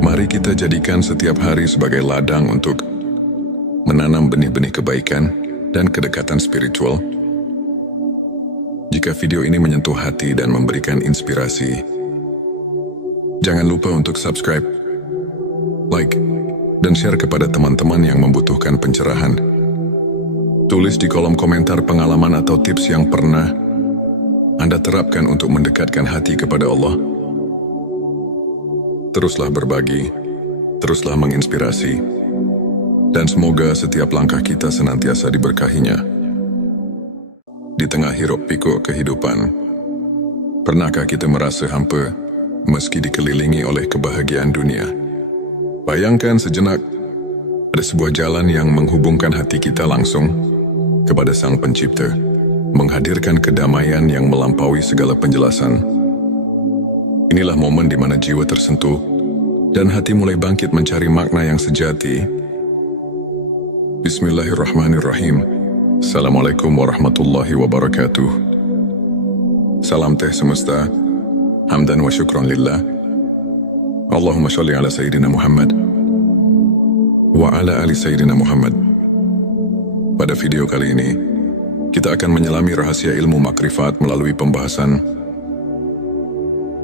Mari kita jadikan setiap hari sebagai ladang untuk menanam benih-benih kebaikan dan kedekatan spiritual. Jika video ini menyentuh hati dan memberikan inspirasi, jangan lupa untuk subscribe, like, dan share kepada teman-teman yang membutuhkan pencerahan. Tulis di kolom komentar pengalaman atau tips yang pernah Anda terapkan untuk mendekatkan hati kepada Allah. Teruslah berbagi, teruslah menginspirasi, dan semoga setiap langkah kita senantiasa diberkahinya. Di tengah hiruk pikuk kehidupan, pernahkah kita merasa hampa meski dikelilingi oleh kebahagiaan dunia? Bayangkan sejenak, ada sebuah jalan yang menghubungkan hati kita langsung kepada Sang Pencipta, menghadirkan kedamaian yang melampaui segala penjelasan. Inilah momen di mana jiwa tersentuh dan hati mulai bangkit mencari makna yang sejati. Bismillahirrahmanirrahim. Assalamualaikum warahmatullahi wabarakatuh. Salam teh semesta, hamdan wa syukran lillah. Allahumma sholli ala Sayyidina Muhammad wa ala ali Sayyidina Muhammad. Pada video kali ini, kita akan menyelami rahasia ilmu makrifat melalui pembahasan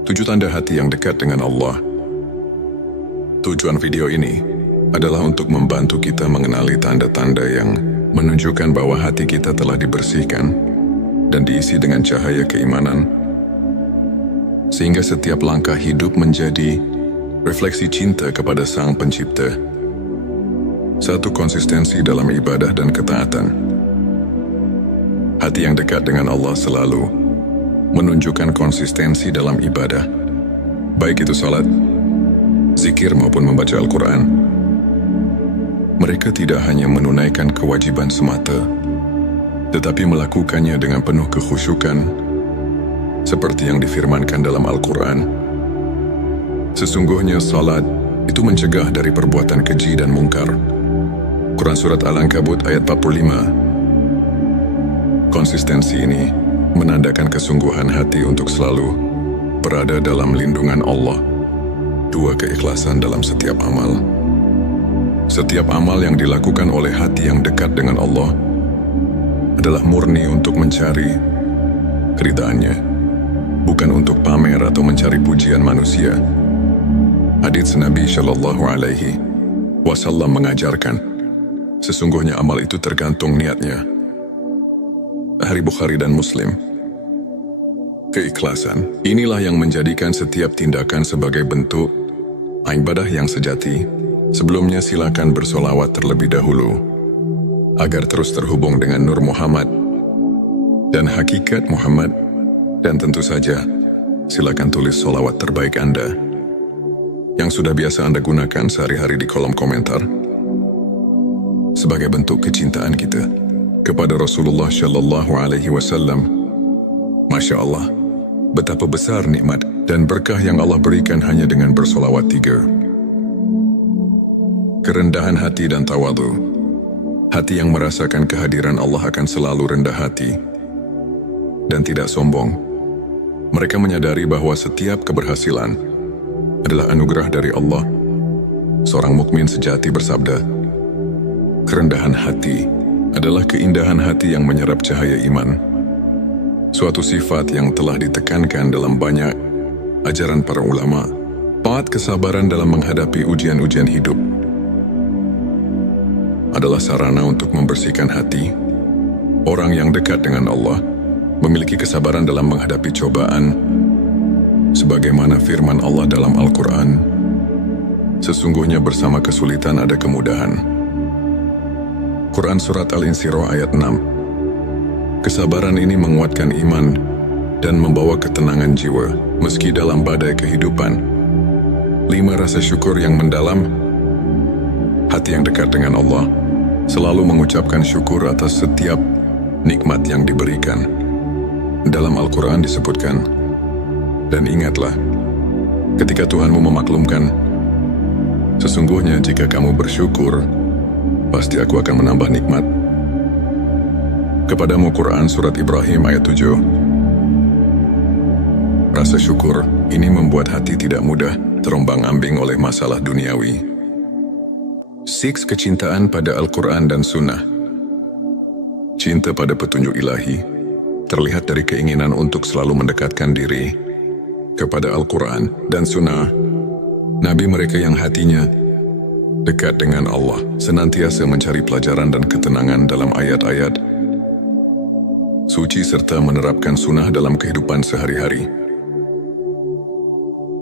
7 tanda hati yang dekat dengan Allah. Tujuan video ini adalah untuk membantu kita mengenali tanda-tanda yang menunjukkan bahwa hati kita telah dibersihkan dan diisi dengan cahaya keimanan, sehingga setiap langkah hidup menjadi refleksi cinta kepada Sang Pencipta. 1. Konsistensi dalam ibadah dan ketaatan. Hati yang dekat dengan Allah selalu menunjukkan konsistensi dalam ibadah, baik itu salat, zikir maupun membaca Al-Quran. Mereka tidak hanya menunaikan kewajiban semata, tetapi melakukannya dengan penuh kekhusyukan, seperti yang difirmankan dalam Al-Quran. Sesungguhnya salat itu mencegah dari perbuatan keji dan mungkar. Quran Surat Al-Ankabut ayat 45. Konsistensi ini menandakan kesungguhan hati untuk selalu berada dalam lindungan Allah. 2. Keikhlasan dalam setiap amal. Setiap amal yang dilakukan oleh hati yang dekat dengan Allah adalah murni untuk mencari keridhaannya, bukan untuk pamer atau mencari pujian manusia. Hadits Nabi Shallallahu Alaihi Wasallam mengajarkan, sesungguhnya amal itu tergantung niatnya. Hari Bukhari dan Muslim. Keikhlasan inilah yang menjadikan setiap tindakan sebagai bentuk ibadah yang sejati. Sebelumnya silakan bersolawat terlebih dahulu. agar terus terhubung dengan Nur Muhammad dan hakikat Muhammad. Dan tentu saja, silakan tulis sholawat terbaik Anda yang sudah biasa Anda gunakan sehari-hari di kolom komentar sebagai bentuk kecintaan kita kepada Rasulullah Shallallahu Alaihi Wasallam. Masya Allah, betapa besar nikmat dan berkah yang Allah berikan hanya dengan bersolawat 3. Kerendahan hati dan tawadu. Hati yang merasakan kehadiran Allah akan selalu rendah hati dan tidak sombong. Mereka menyadari bahwa setiap keberhasilan adalah anugerah dari Allah. Seorang mukmin sejati bersabda, kerendahan hati adalah keindahan hati yang menyerap cahaya iman. Suatu sifat yang telah ditekankan dalam banyak ajaran para ulama. Taat kesabaran dalam menghadapi ujian-ujian hidup adalah sarana untuk membersihkan hati. Orang yang dekat dengan Allah memiliki kesabaran dalam menghadapi cobaan, sebagaimana firman Allah dalam Al-Quran, sesungguhnya bersama kesulitan ada kemudahan. Quran Surat Al-Insyirah ayat 6. Kesabaran ini menguatkan iman dan membawa ketenangan jiwa, meski dalam badai kehidupan. 5. Rasa syukur yang mendalam. Hati yang dekat dengan Allah selalu mengucapkan syukur atas setiap nikmat yang diberikan. Dalam Al-Quran disebutkan, dan ingatlah, ketika Tuhanmu memaklumkan, sesungguhnya jika kamu bersyukur, pasti aku akan menambah nikmat. Kepadamu Quran Surat Ibrahim ayat 7. Rasa syukur ini membuat hati tidak mudah terombang-ambing oleh masalah duniawi. 6. Kecintaan pada Al-Quran dan Sunnah. Cinta pada petunjuk ilahi terlihat dari keinginan untuk selalu mendekatkan diri kepada Al-Quran dan Sunnah. Nabi mereka yang hatinya dekat dengan Allah senantiasa mencari pelajaran dan ketenangan dalam ayat-ayat suci serta menerapkan sunnah dalam kehidupan sehari-hari.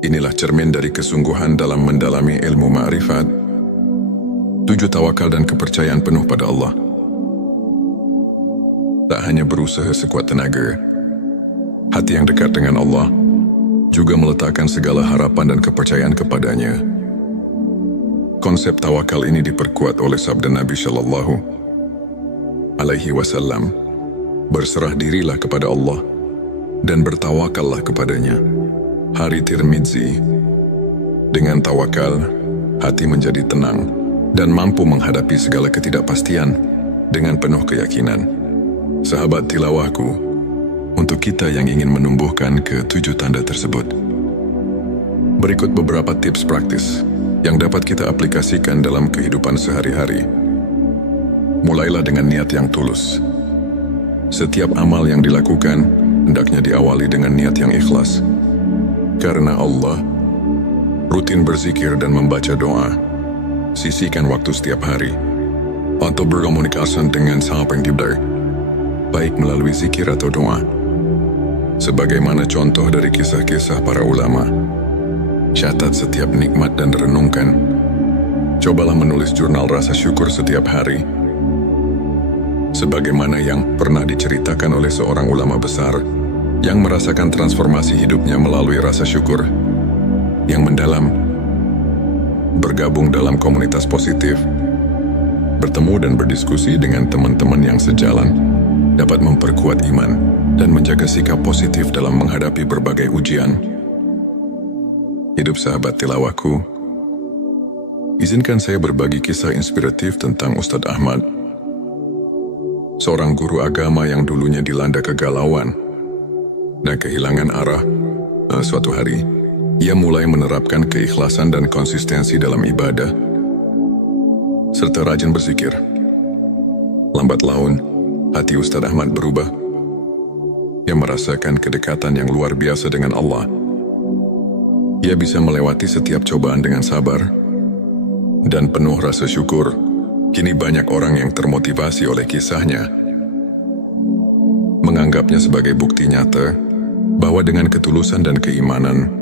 Inilah cermin dari kesungguhan dalam mendalami ilmu ma'rifat. 7. Tawakal dan kepercayaan penuh pada Allah. Tak hanya berusaha sekuat tenaga, hati yang dekat dengan Allah juga meletakkan segala harapan dan kepercayaan kepadanya. Konsep tawakal ini diperkuat oleh sabda Nabi Shallallahu Alaihi Wasallam, berserah dirilah kepada Allah dan bertawakallah kepadanya. Hari Tirmidzi. Dengan tawakal, hati menjadi tenang dan mampu menghadapi segala ketidakpastian dengan penuh keyakinan. Sahabat tilawahku, untuk kita yang ingin menumbuhkan ke-7 tanda tersebut, berikut beberapa tips praktis yang dapat kita aplikasikan dalam kehidupan sehari-hari. Mulailah dengan niat yang tulus. Setiap amal yang dilakukan hendaknya diawali dengan niat yang ikhlas. Karena Allah, rutin berzikir dan membaca doa. Sisihkan waktu setiap hari untuk berkomunikasi dengan Sang Pencipta, baik melalui zikir atau doa. Sebagaimana contoh dari kisah-kisah para ulama, catat setiap nikmat dan renungkan. Cobalah menulis jurnal rasa syukur setiap hari. Sebagaimana yang pernah diceritakan oleh seorang ulama besar yang merasakan transformasi hidupnya melalui rasa syukur yang mendalam. Bergabung dalam komunitas positif, bertemu dan berdiskusi dengan teman-teman yang sejalan, dapat memperkuat iman dan menjaga sikap positif dalam menghadapi berbagai ujian. Hidup sahabat tilawahku, izinkan saya berbagi kisah inspiratif tentang Ustadz Ahmad, seorang guru agama yang dulunya dilanda kegalauan dan kehilangan arah. Suatu hari, ia mulai menerapkan keikhlasan dan konsistensi dalam ibadah, serta rajin berzikir. Lambat laun, hati Ustadz Ahmad berubah. Ia merasakan kedekatan yang luar biasa dengan Allah. Ia bisa melewati setiap cobaan dengan sabar dan penuh rasa syukur. Kini banyak orang yang termotivasi oleh kisahnya, menganggapnya sebagai bukti nyata bahwa dengan ketulusan dan keimanan,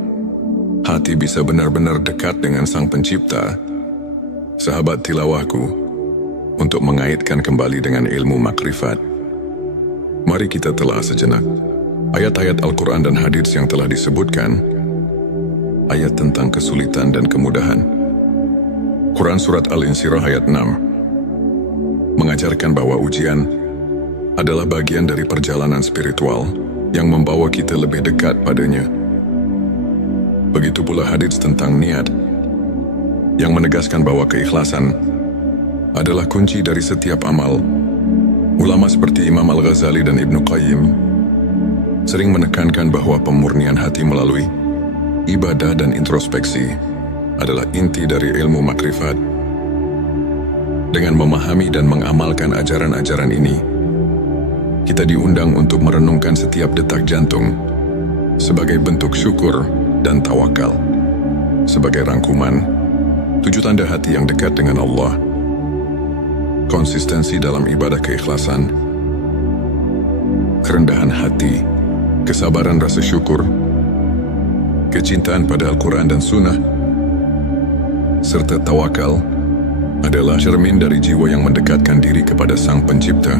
hati bisa benar-benar dekat dengan Sang Pencipta. Sahabat tilawahku, untuk mengaitkan kembali dengan ilmu makrifat. Mari kita telah sejenak ayat-ayat Al-Quran dan hadits yang telah disebutkan, ayat tentang kesulitan dan kemudahan. Quran Surat Al-Insyirah ayat 6 mengajarkan bahwa ujian adalah bagian dari perjalanan spiritual yang membawa kita lebih dekat padanya. Begitu pula hadits tentang niat yang menegaskan bahwa keikhlasan adalah kunci dari setiap amal. Ulama seperti Imam Al-Ghazali dan Ibnu Qayyim sering menekankan bahwa pemurnian hati melalui ibadah dan introspeksi adalah inti dari ilmu makrifat. Dengan memahami dan mengamalkan ajaran-ajaran ini, kita diundang untuk merenungkan setiap detak jantung sebagai bentuk syukur dan tawakal. Sebagai rangkuman, 7 tanda hati yang dekat dengan Allah: konsistensi dalam ibadah keikhlasan, kerendahan hati, kesabaran rasa syukur, kecintaan pada Al-Quran dan Sunnah, serta tawakal adalah cermin dari jiwa yang mendekatkan diri kepada Sang Pencipta.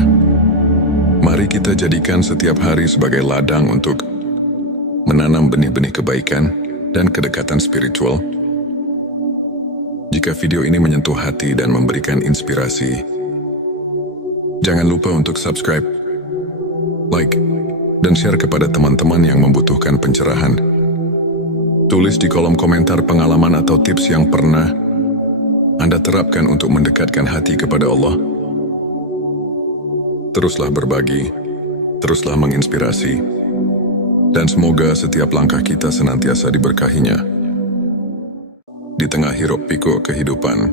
Mari kita jadikan setiap hari sebagai ladang untuk menanam benih-benih kebaikan dan kedekatan spiritual. Jika video ini menyentuh hati dan memberikan inspirasi, jangan lupa untuk subscribe, like, dan share kepada teman-teman yang membutuhkan pencerahan. Tulis di kolom komentar pengalaman atau tips yang pernah Anda terapkan untuk mendekatkan hati kepada Allah. Teruslah berbagi, teruslah menginspirasi, dan semoga setiap langkah kita senantiasa diberkahinya. Di tengah hiruk pikuk kehidupan,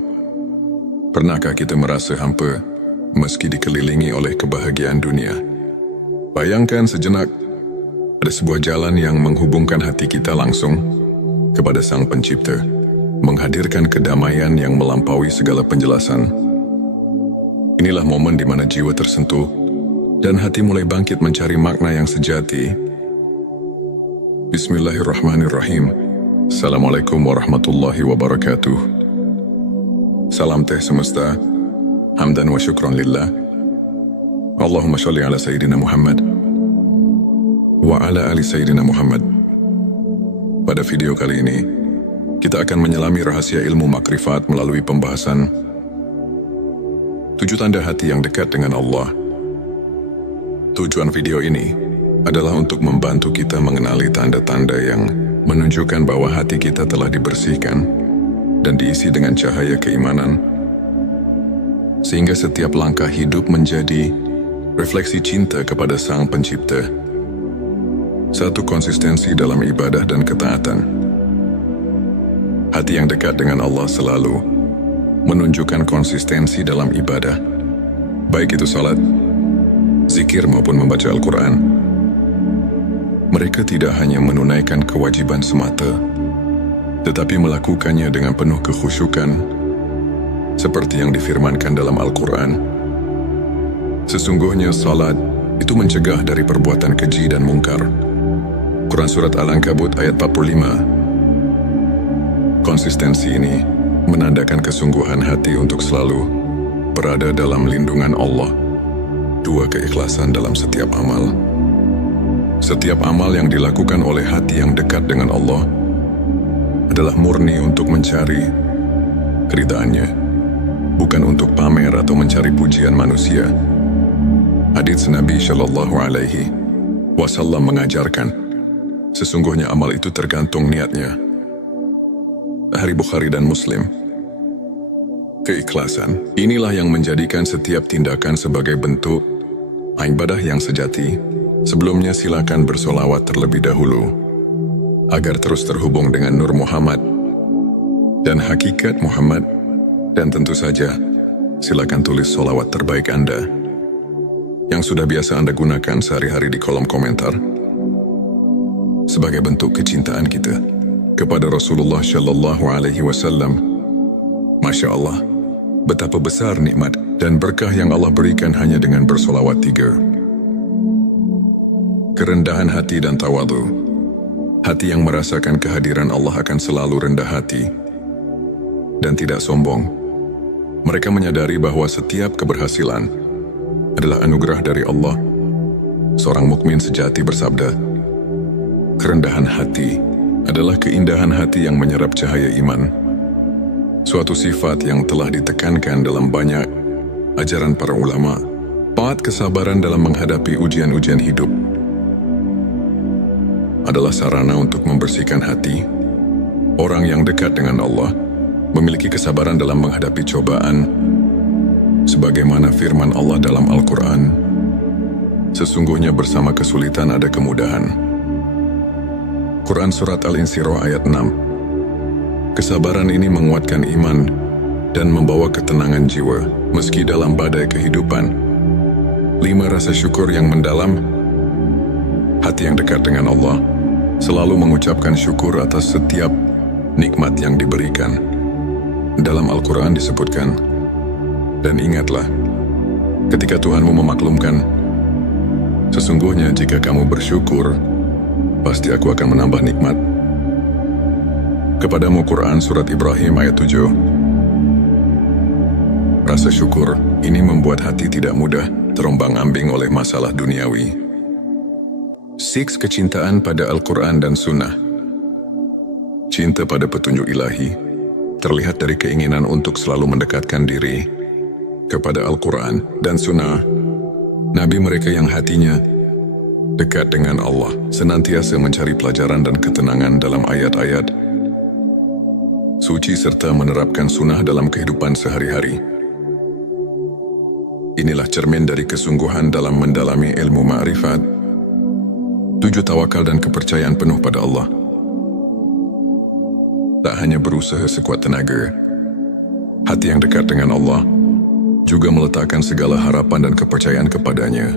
pernahkah kita merasa hampa meski dikelilingi oleh kebahagiaan dunia? Bayangkan sejenak, ada sebuah jalan yang menghubungkan hati kita langsung kepada Sang Pencipta, menghadirkan kedamaian yang melampaui segala penjelasan. Inilah momen di mana jiwa tersentuh dan hati mulai bangkit mencari makna yang sejati. Bismillahirrahmanirrahim. Assalamualaikum warahmatullahi wabarakatuh. Salam teh semesta, hamdan wa syukran lillah. Allahumma sholli ala Sayyidina Muhammad wa ala ali Sayyidina Muhammad. Pada video kali ini, kita akan menyelami rahasia ilmu makrifat melalui pembahasan 7 tanda hati yang dekat dengan Allah. Tujuan video ini adalah untuk membantu kita mengenali tanda-tanda yang menunjukkan bahwa hati kita telah dibersihkan dan diisi dengan cahaya keimanan, sehingga setiap langkah hidup menjadi refleksi cinta kepada Sang Pencipta. 1. Konsistensi dalam ibadah dan ketaatan. Hati yang dekat dengan Allah selalu menunjukkan konsistensi dalam ibadah, baik itu salat, zikir maupun membaca Al-Quran. Mereka tidak hanya menunaikan kewajiban semata, tetapi melakukannya dengan penuh kekhusyukan, seperti yang difirmankan dalam Al-Quran. Sesungguhnya salat itu mencegah dari perbuatan keji dan mungkar. Quran Surat Al-Ankabut ayat 45. Konsistensi ini menandakan kesungguhan hati untuk selalu berada dalam lindungan Allah. 2. Keikhlasan dalam setiap amal. Setiap amal yang dilakukan oleh hati yang dekat dengan Allah adalah murni untuk mencari keridhaannya, bukan untuk pamer atau mencari pujian manusia. Hadits Nabi Shallallahu Alaihi Wasallam mengajarkan, sesungguhnya amal itu tergantung niatnya. Hari Bukhari dan Muslim. Keikhlasan inilah yang menjadikan setiap tindakan sebagai bentuk ibadah yang sejati. Sebelumnya silakan bersolawat terlebih dahulu agar terus terhubung dengan Nur Muhammad dan hakikat Muhammad, dan tentu saja silakan tulis solawat terbaik Anda yang sudah biasa Anda gunakan sehari-hari di kolom komentar sebagai bentuk kecintaan kita kepada Rasulullah Shallallahu Alaihi Wasallam. Masya Allah, betapa besar nikmat dan berkah yang Allah berikan hanya dengan bersolawat 3. Kerendahan hati dan tawadhu. Hati yang merasakan kehadiran Allah akan selalu rendah hati dan tidak sombong. Mereka menyadari bahwa setiap keberhasilan adalah anugerah dari Allah. Seorang mukmin sejati bersabda, "Kerendahan hati adalah keindahan hati yang menyerap cahaya iman." Suatu sifat yang telah ditekankan dalam banyak ajaran para ulama. Paat kesabaran dalam menghadapi ujian-ujian hidup adalah sarana untuk membersihkan hati. Orang yang dekat dengan Allah memiliki kesabaran dalam menghadapi cobaan, sebagaimana firman Allah dalam Al-Quran, "Sesungguhnya bersama kesulitan ada kemudahan." Quran Surat Al-Insyirah ayat 6. Kesabaran ini menguatkan iman dan membawa ketenangan jiwa meski dalam badai kehidupan. 5. Rasa syukur yang mendalam. Hati yang dekat dengan Allah selalu mengucapkan syukur atas setiap nikmat yang diberikan. Dalam Al-Quran disebutkan, "Dan ingatlah, ketika Tuhanmu memaklumkan, sesungguhnya jika kamu bersyukur, pasti aku akan menambah nikmat kepadamu." Quran Surat Ibrahim ayat 7. Rasa syukur ini membuat hati tidak mudah terombang-ambing oleh masalah duniawi. 6. Kecintaan pada Al-Quran dan Sunnah. Cinta pada petunjuk ilahi terlihat dari keinginan untuk selalu mendekatkan diri kepada Al-Quran dan Sunnah. Nabi mereka yang hatinya dekat dengan Allah senantiasa mencari pelajaran dan ketenangan dalam ayat-ayat suci serta menerapkan sunnah dalam kehidupan sehari-hari. Inilah cermin dari kesungguhan dalam mendalami ilmu ma'rifat. 7. Tawakal dan kepercayaan penuh pada Allah. Tak hanya berusaha sekuat tenaga, hati yang dekat dengan Allah juga meletakkan segala harapan dan kepercayaan kepadanya.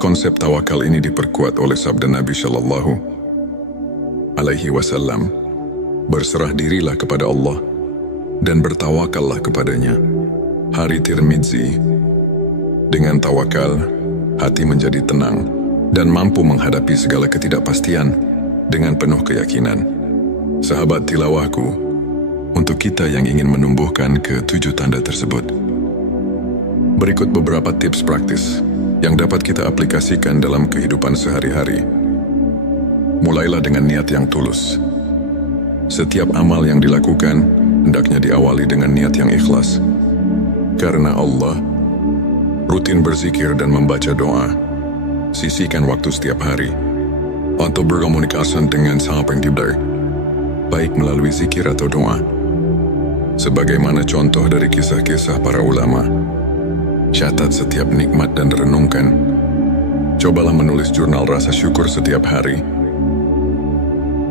Konsep tawakal ini diperkuat oleh sabda Nabi Shallallahu Alaihi Wasallam, "Berserah dirilah kepada Allah dan bertawakallah kepadanya." Hari Tirmidzi. Dengan tawakal, hati menjadi tenang dan mampu menghadapi segala ketidakpastian dengan penuh keyakinan. Sahabat tilawahku, untuk kita yang ingin menumbuhkan ke-7 tanda tersebut, berikut beberapa tips praktis yang dapat kita aplikasikan dalam kehidupan sehari-hari. Mulailah dengan niat yang tulus. Setiap amal yang dilakukan hendaknya diawali dengan niat yang ikhlas. Karena Allah, rutin berzikir dan membaca doa. Sisihkan waktu setiap hari untuk berkomunikasi dengan Sang Pencipta, baik melalui zikir atau doa. Sebagaimana contoh dari kisah-kisah para ulama, catat setiap nikmat dan renungkan. Cobalah menulis jurnal rasa syukur setiap hari.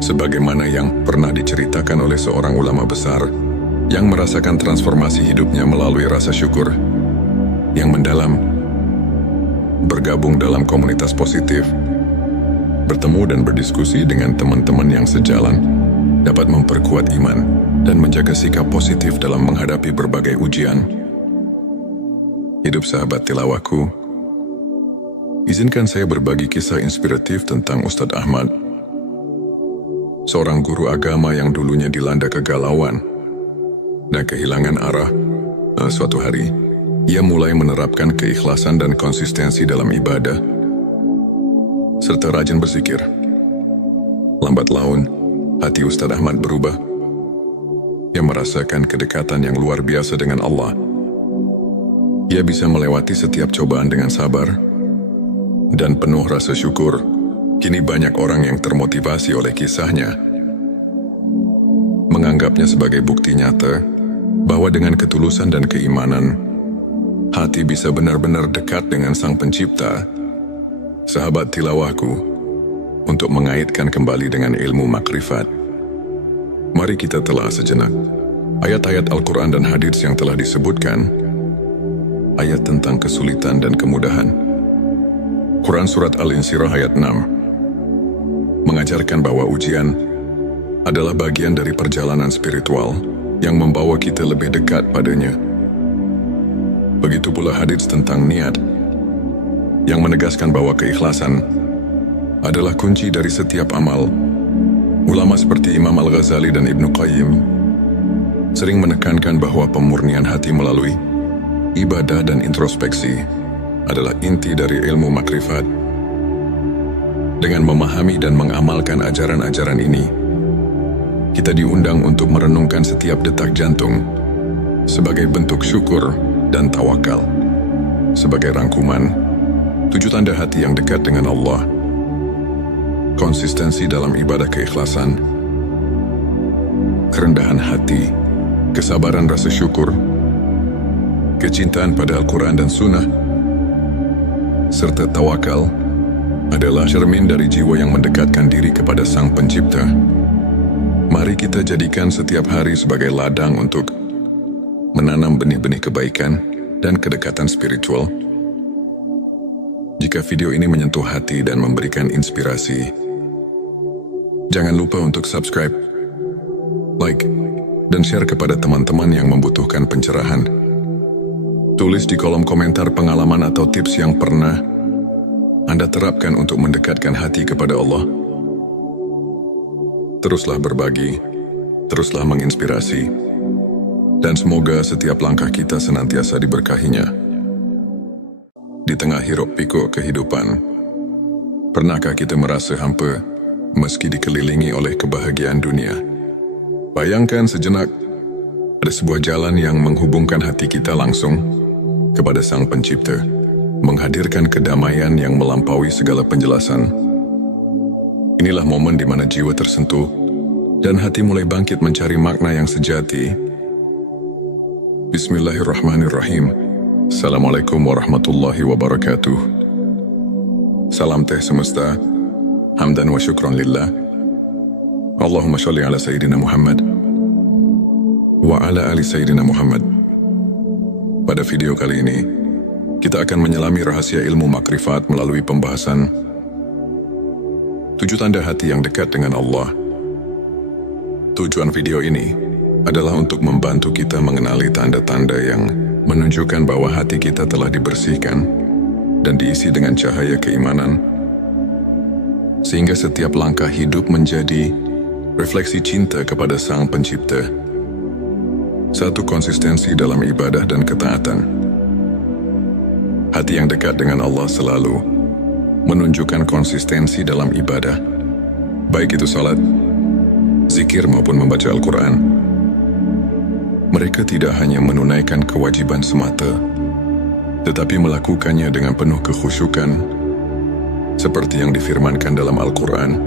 Sebagaimana yang pernah diceritakan oleh seorang ulama besar yang merasakan transformasi hidupnya melalui rasa syukur yang mendalam. Bergabung dalam komunitas positif, bertemu dan berdiskusi dengan teman-teman yang sejalan dapat memperkuat iman dan menjaga sikap positif dalam menghadapi berbagai ujian. Hidup sahabat tilawahku, izinkan saya berbagi kisah inspiratif tentang Ustadz Ahmad, seorang guru agama yang dulunya dilanda kegalauan dan kehilangan arah. Suatu hari, ia mulai menerapkan keikhlasan dan konsistensi dalam ibadah, serta rajin berzikir. Lambat laun, hati Ustadz Ahmad berubah. Ia merasakan kedekatan yang luar biasa dengan Allah. Ia bisa melewati setiap cobaan dengan sabar dan penuh rasa syukur. Kini banyak orang yang termotivasi oleh kisahnya, menganggapnya sebagai bukti nyata bahwa dengan ketulusan dan keimanan, hati bisa benar-benar dekat dengan Sang Pencipta. Sahabat tilawahku, untuk mengaitkan kembali dengan ilmu makrifat, mari kita telah sejenak ayat-ayat Al-Quran dan hadits yang telah disebutkan. Ayat tentang kesulitan dan kemudahan. Quran Surat Al-Insyirah ayat 6 mengajarkan bahwa ujian adalah bagian dari perjalanan spiritual yang membawa kita lebih dekat padanya. Begitu pula hadits tentang niat yang menegaskan bahwa keikhlasan adalah kunci dari setiap amal. Ulama seperti Imam Al-Ghazali dan Ibnu Qayyim sering menekankan bahwa pemurnian hati melalui ibadah dan introspeksi adalah inti dari ilmu makrifat. Dengan memahami dan mengamalkan ajaran-ajaran ini, kita diundang untuk merenungkan setiap detak jantung sebagai bentuk syukur dan tawakal. Sebagai rangkuman, 7 tanda hati yang dekat dengan Allah: konsistensi dalam ibadah keikhlasan, kerendahan hati, kesabaran rasa syukur, kecintaan pada Al-Quran dan Sunnah, serta tawakal adalah cermin dari jiwa yang mendekatkan diri kepada Sang Pencipta. Mari kita jadikan setiap hari sebagai ladang untuk menanam benih-benih kebaikan dan kedekatan spiritual. Jika video ini menyentuh hati dan memberikan inspirasi, jangan lupa untuk subscribe, like, dan share kepada teman-teman yang membutuhkan pencerahan. Tulis di kolom komentar pengalaman atau tips yang pernah Anda terapkan untuk mendekatkan hati kepada Allah. Teruslah berbagi, teruslah menginspirasi, dan semoga setiap langkah kita senantiasa diberkahinya. Di tengah hiruk pikuk kehidupan, pernahkah kita merasa hampa meski dikelilingi oleh kebahagiaan dunia? Bayangkan sejenak, ada sebuah jalan yang menghubungkan hati kita langsung kepada Sang Pencipta, menghadirkan kedamaian yang melampaui segala penjelasan. Inilah momen di mana jiwa tersentuh dan hati mulai bangkit mencari makna yang sejati. Bismillahirrahmanirrahim. Assalamualaikum warahmatullahi wabarakatuh. Salam teh semesta, hamdan wa syukran lillah. Allahumma sholli ala Sayyidina Muhammad wa ala ali Sayyidina Muhammad. Pada video kali ini, kita akan menyelami rahasia ilmu makrifat melalui pembahasan 7 tanda hati yang dekat dengan Allah. Tujuan video ini adalah untuk membantu kita mengenali tanda-tanda yang menunjukkan bahwa hati kita telah dibersihkan dan diisi dengan cahaya keimanan, sehingga setiap langkah hidup menjadi refleksi cinta kepada Sang Pencipta. 1. Konsistensi dalam ibadah dan ketaatan. Hati yang dekat dengan Allah selalu menunjukkan konsistensi dalam ibadah, baik itu salat, zikir maupun membaca Al-Quran. Mereka tidak hanya menunaikan kewajiban semata, tetapi melakukannya dengan penuh kekhusyukan, seperti yang difirmankan dalam Al-Quran.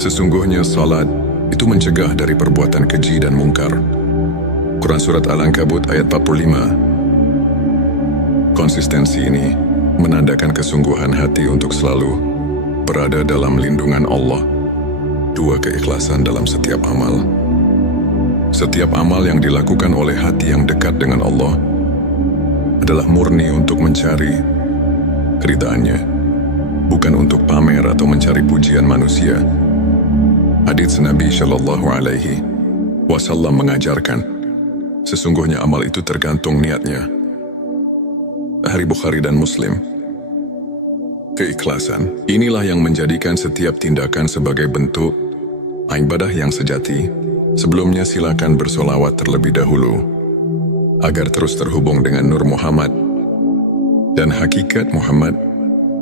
Sesungguhnya salat itu mencegah dari perbuatan keji dan mungkar. Quran Surat Al-Ankabut ayat 45. Konsistensi ini menandakan kesungguhan hati untuk selalu berada dalam lindungan Allah. 2. Keikhlasan dalam setiap amal. Setiap amal yang dilakukan oleh hati yang dekat dengan Allah adalah murni untuk mencari keridhaannya, bukan untuk pamer atau mencari pujian manusia. Hadits Nabi Shallallahu Alaihi Wasallam mengajarkan, sesungguhnya amal itu tergantung niatnya. Hari Bukhari dan Muslim. Keikhlasan inilah yang menjadikan setiap tindakan sebagai bentuk ibadah yang sejati. Sebelumnya silakan bersolawat terlebih dahulu agar terus terhubung dengan Nur Muhammad dan hakikat Muhammad,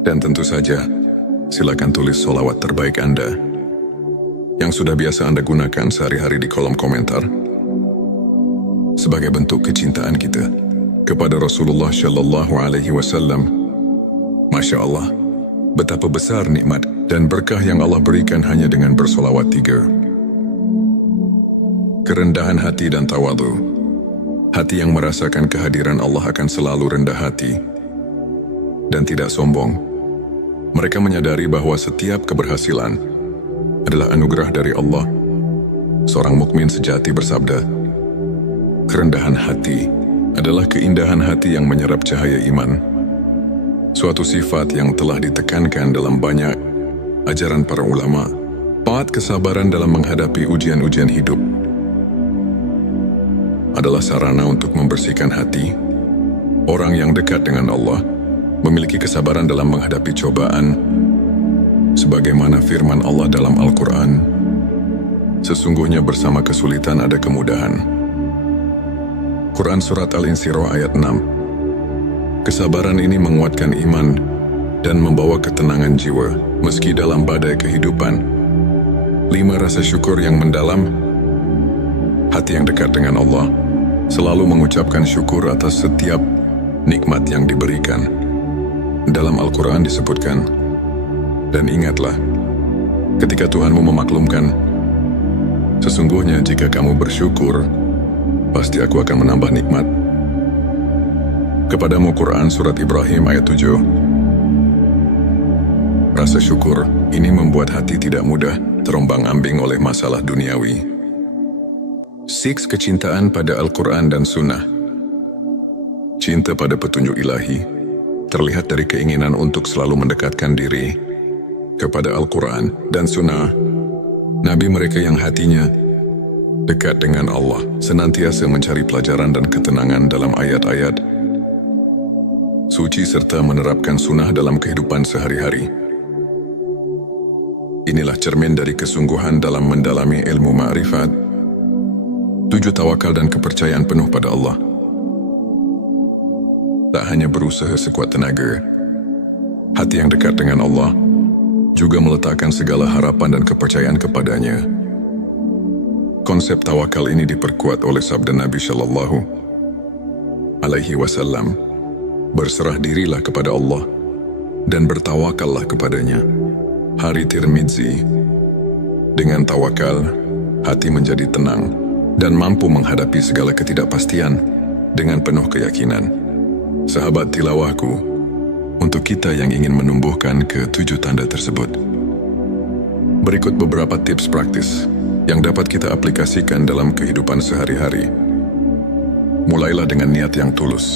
dan tentu saja silakan tulis solawat terbaik Anda yang sudah biasa Anda gunakan sehari-hari di kolom komentar sebagai bentuk kecintaan kita kepada Rasulullah Shallallahu Alaihi Wasallam. Masya Allah, betapa besar nikmat dan berkah yang Allah berikan hanya dengan bersolawat 3. Kerendahan hati dan tawadu. Hati yang merasakan kehadiran Allah akan selalu rendah hati dan tidak sombong. Mereka menyadari bahwa setiap keberhasilan adalah anugerah dari Allah. Seorang mukmin sejati bersabda, kerendahan hati adalah keindahan hati yang menyerap cahaya iman. Suatu sifat yang telah ditekankan dalam banyak ajaran para ulama. 4. Kesabaran dalam menghadapi ujian-ujian hidup adalah sarana untuk membersihkan hati. Orang yang dekat dengan Allah memiliki kesabaran dalam menghadapi cobaan, sebagaimana firman Allah dalam Al-Quran, Sesungguhnya bersama kesulitan ada kemudahan. Quran Surat Al-Insyirah ayat 6. Kesabaran ini menguatkan iman dan membawa ketenangan jiwa, meski dalam badai kehidupan. 5. Rasa syukur yang mendalam. Hati yang dekat dengan Allah selalu mengucapkan syukur atas setiap nikmat yang diberikan. Dalam Al-Quran disebutkan, dan ingatlah, ketika Tuhanmu memaklumkan, sesungguhnya jika kamu bersyukur, pasti aku akan menambah nikmat. Kepadamu Quran Surat Ibrahim ayat 7. Rasa syukur ini membuat hati tidak mudah terombang-ambing oleh masalah duniawi. 6. Kecintaan pada Al-Quran dan Sunnah. Cinta pada petunjuk ilahi terlihat dari keinginan untuk selalu mendekatkan diri kepada Al-Quran dan Sunnah. Nabi mereka yang hatinya dekat dengan Allah senantiasa mencari pelajaran dan ketenangan dalam ayat-ayat suci serta menerapkan sunnah dalam kehidupan sehari-hari. Inilah cermin dari kesungguhan dalam mendalami ilmu ma'rifat. 7. Tawakal dan kepercayaan penuh pada Allah. Tak hanya berusaha sekuat tenaga, hati yang dekat dengan Allah juga meletakkan segala harapan dan kepercayaan kepadanya. Konsep tawakal ini diperkuat oleh sabda Nabi Shallallahu Alaihi Wasallam, berserah dirilah kepada Allah dan bertawakallah kepadanya. Hari Tirmidzi. Dengan tawakal, hati menjadi tenang dan mampu menghadapi segala ketidakpastian dengan penuh keyakinan. Sahabat tilawahku, untuk kita yang ingin menumbuhkan ke-7 tanda tersebut, berikut beberapa tips praktis yang dapat kita aplikasikan dalam kehidupan sehari-hari. Mulailah dengan niat yang tulus.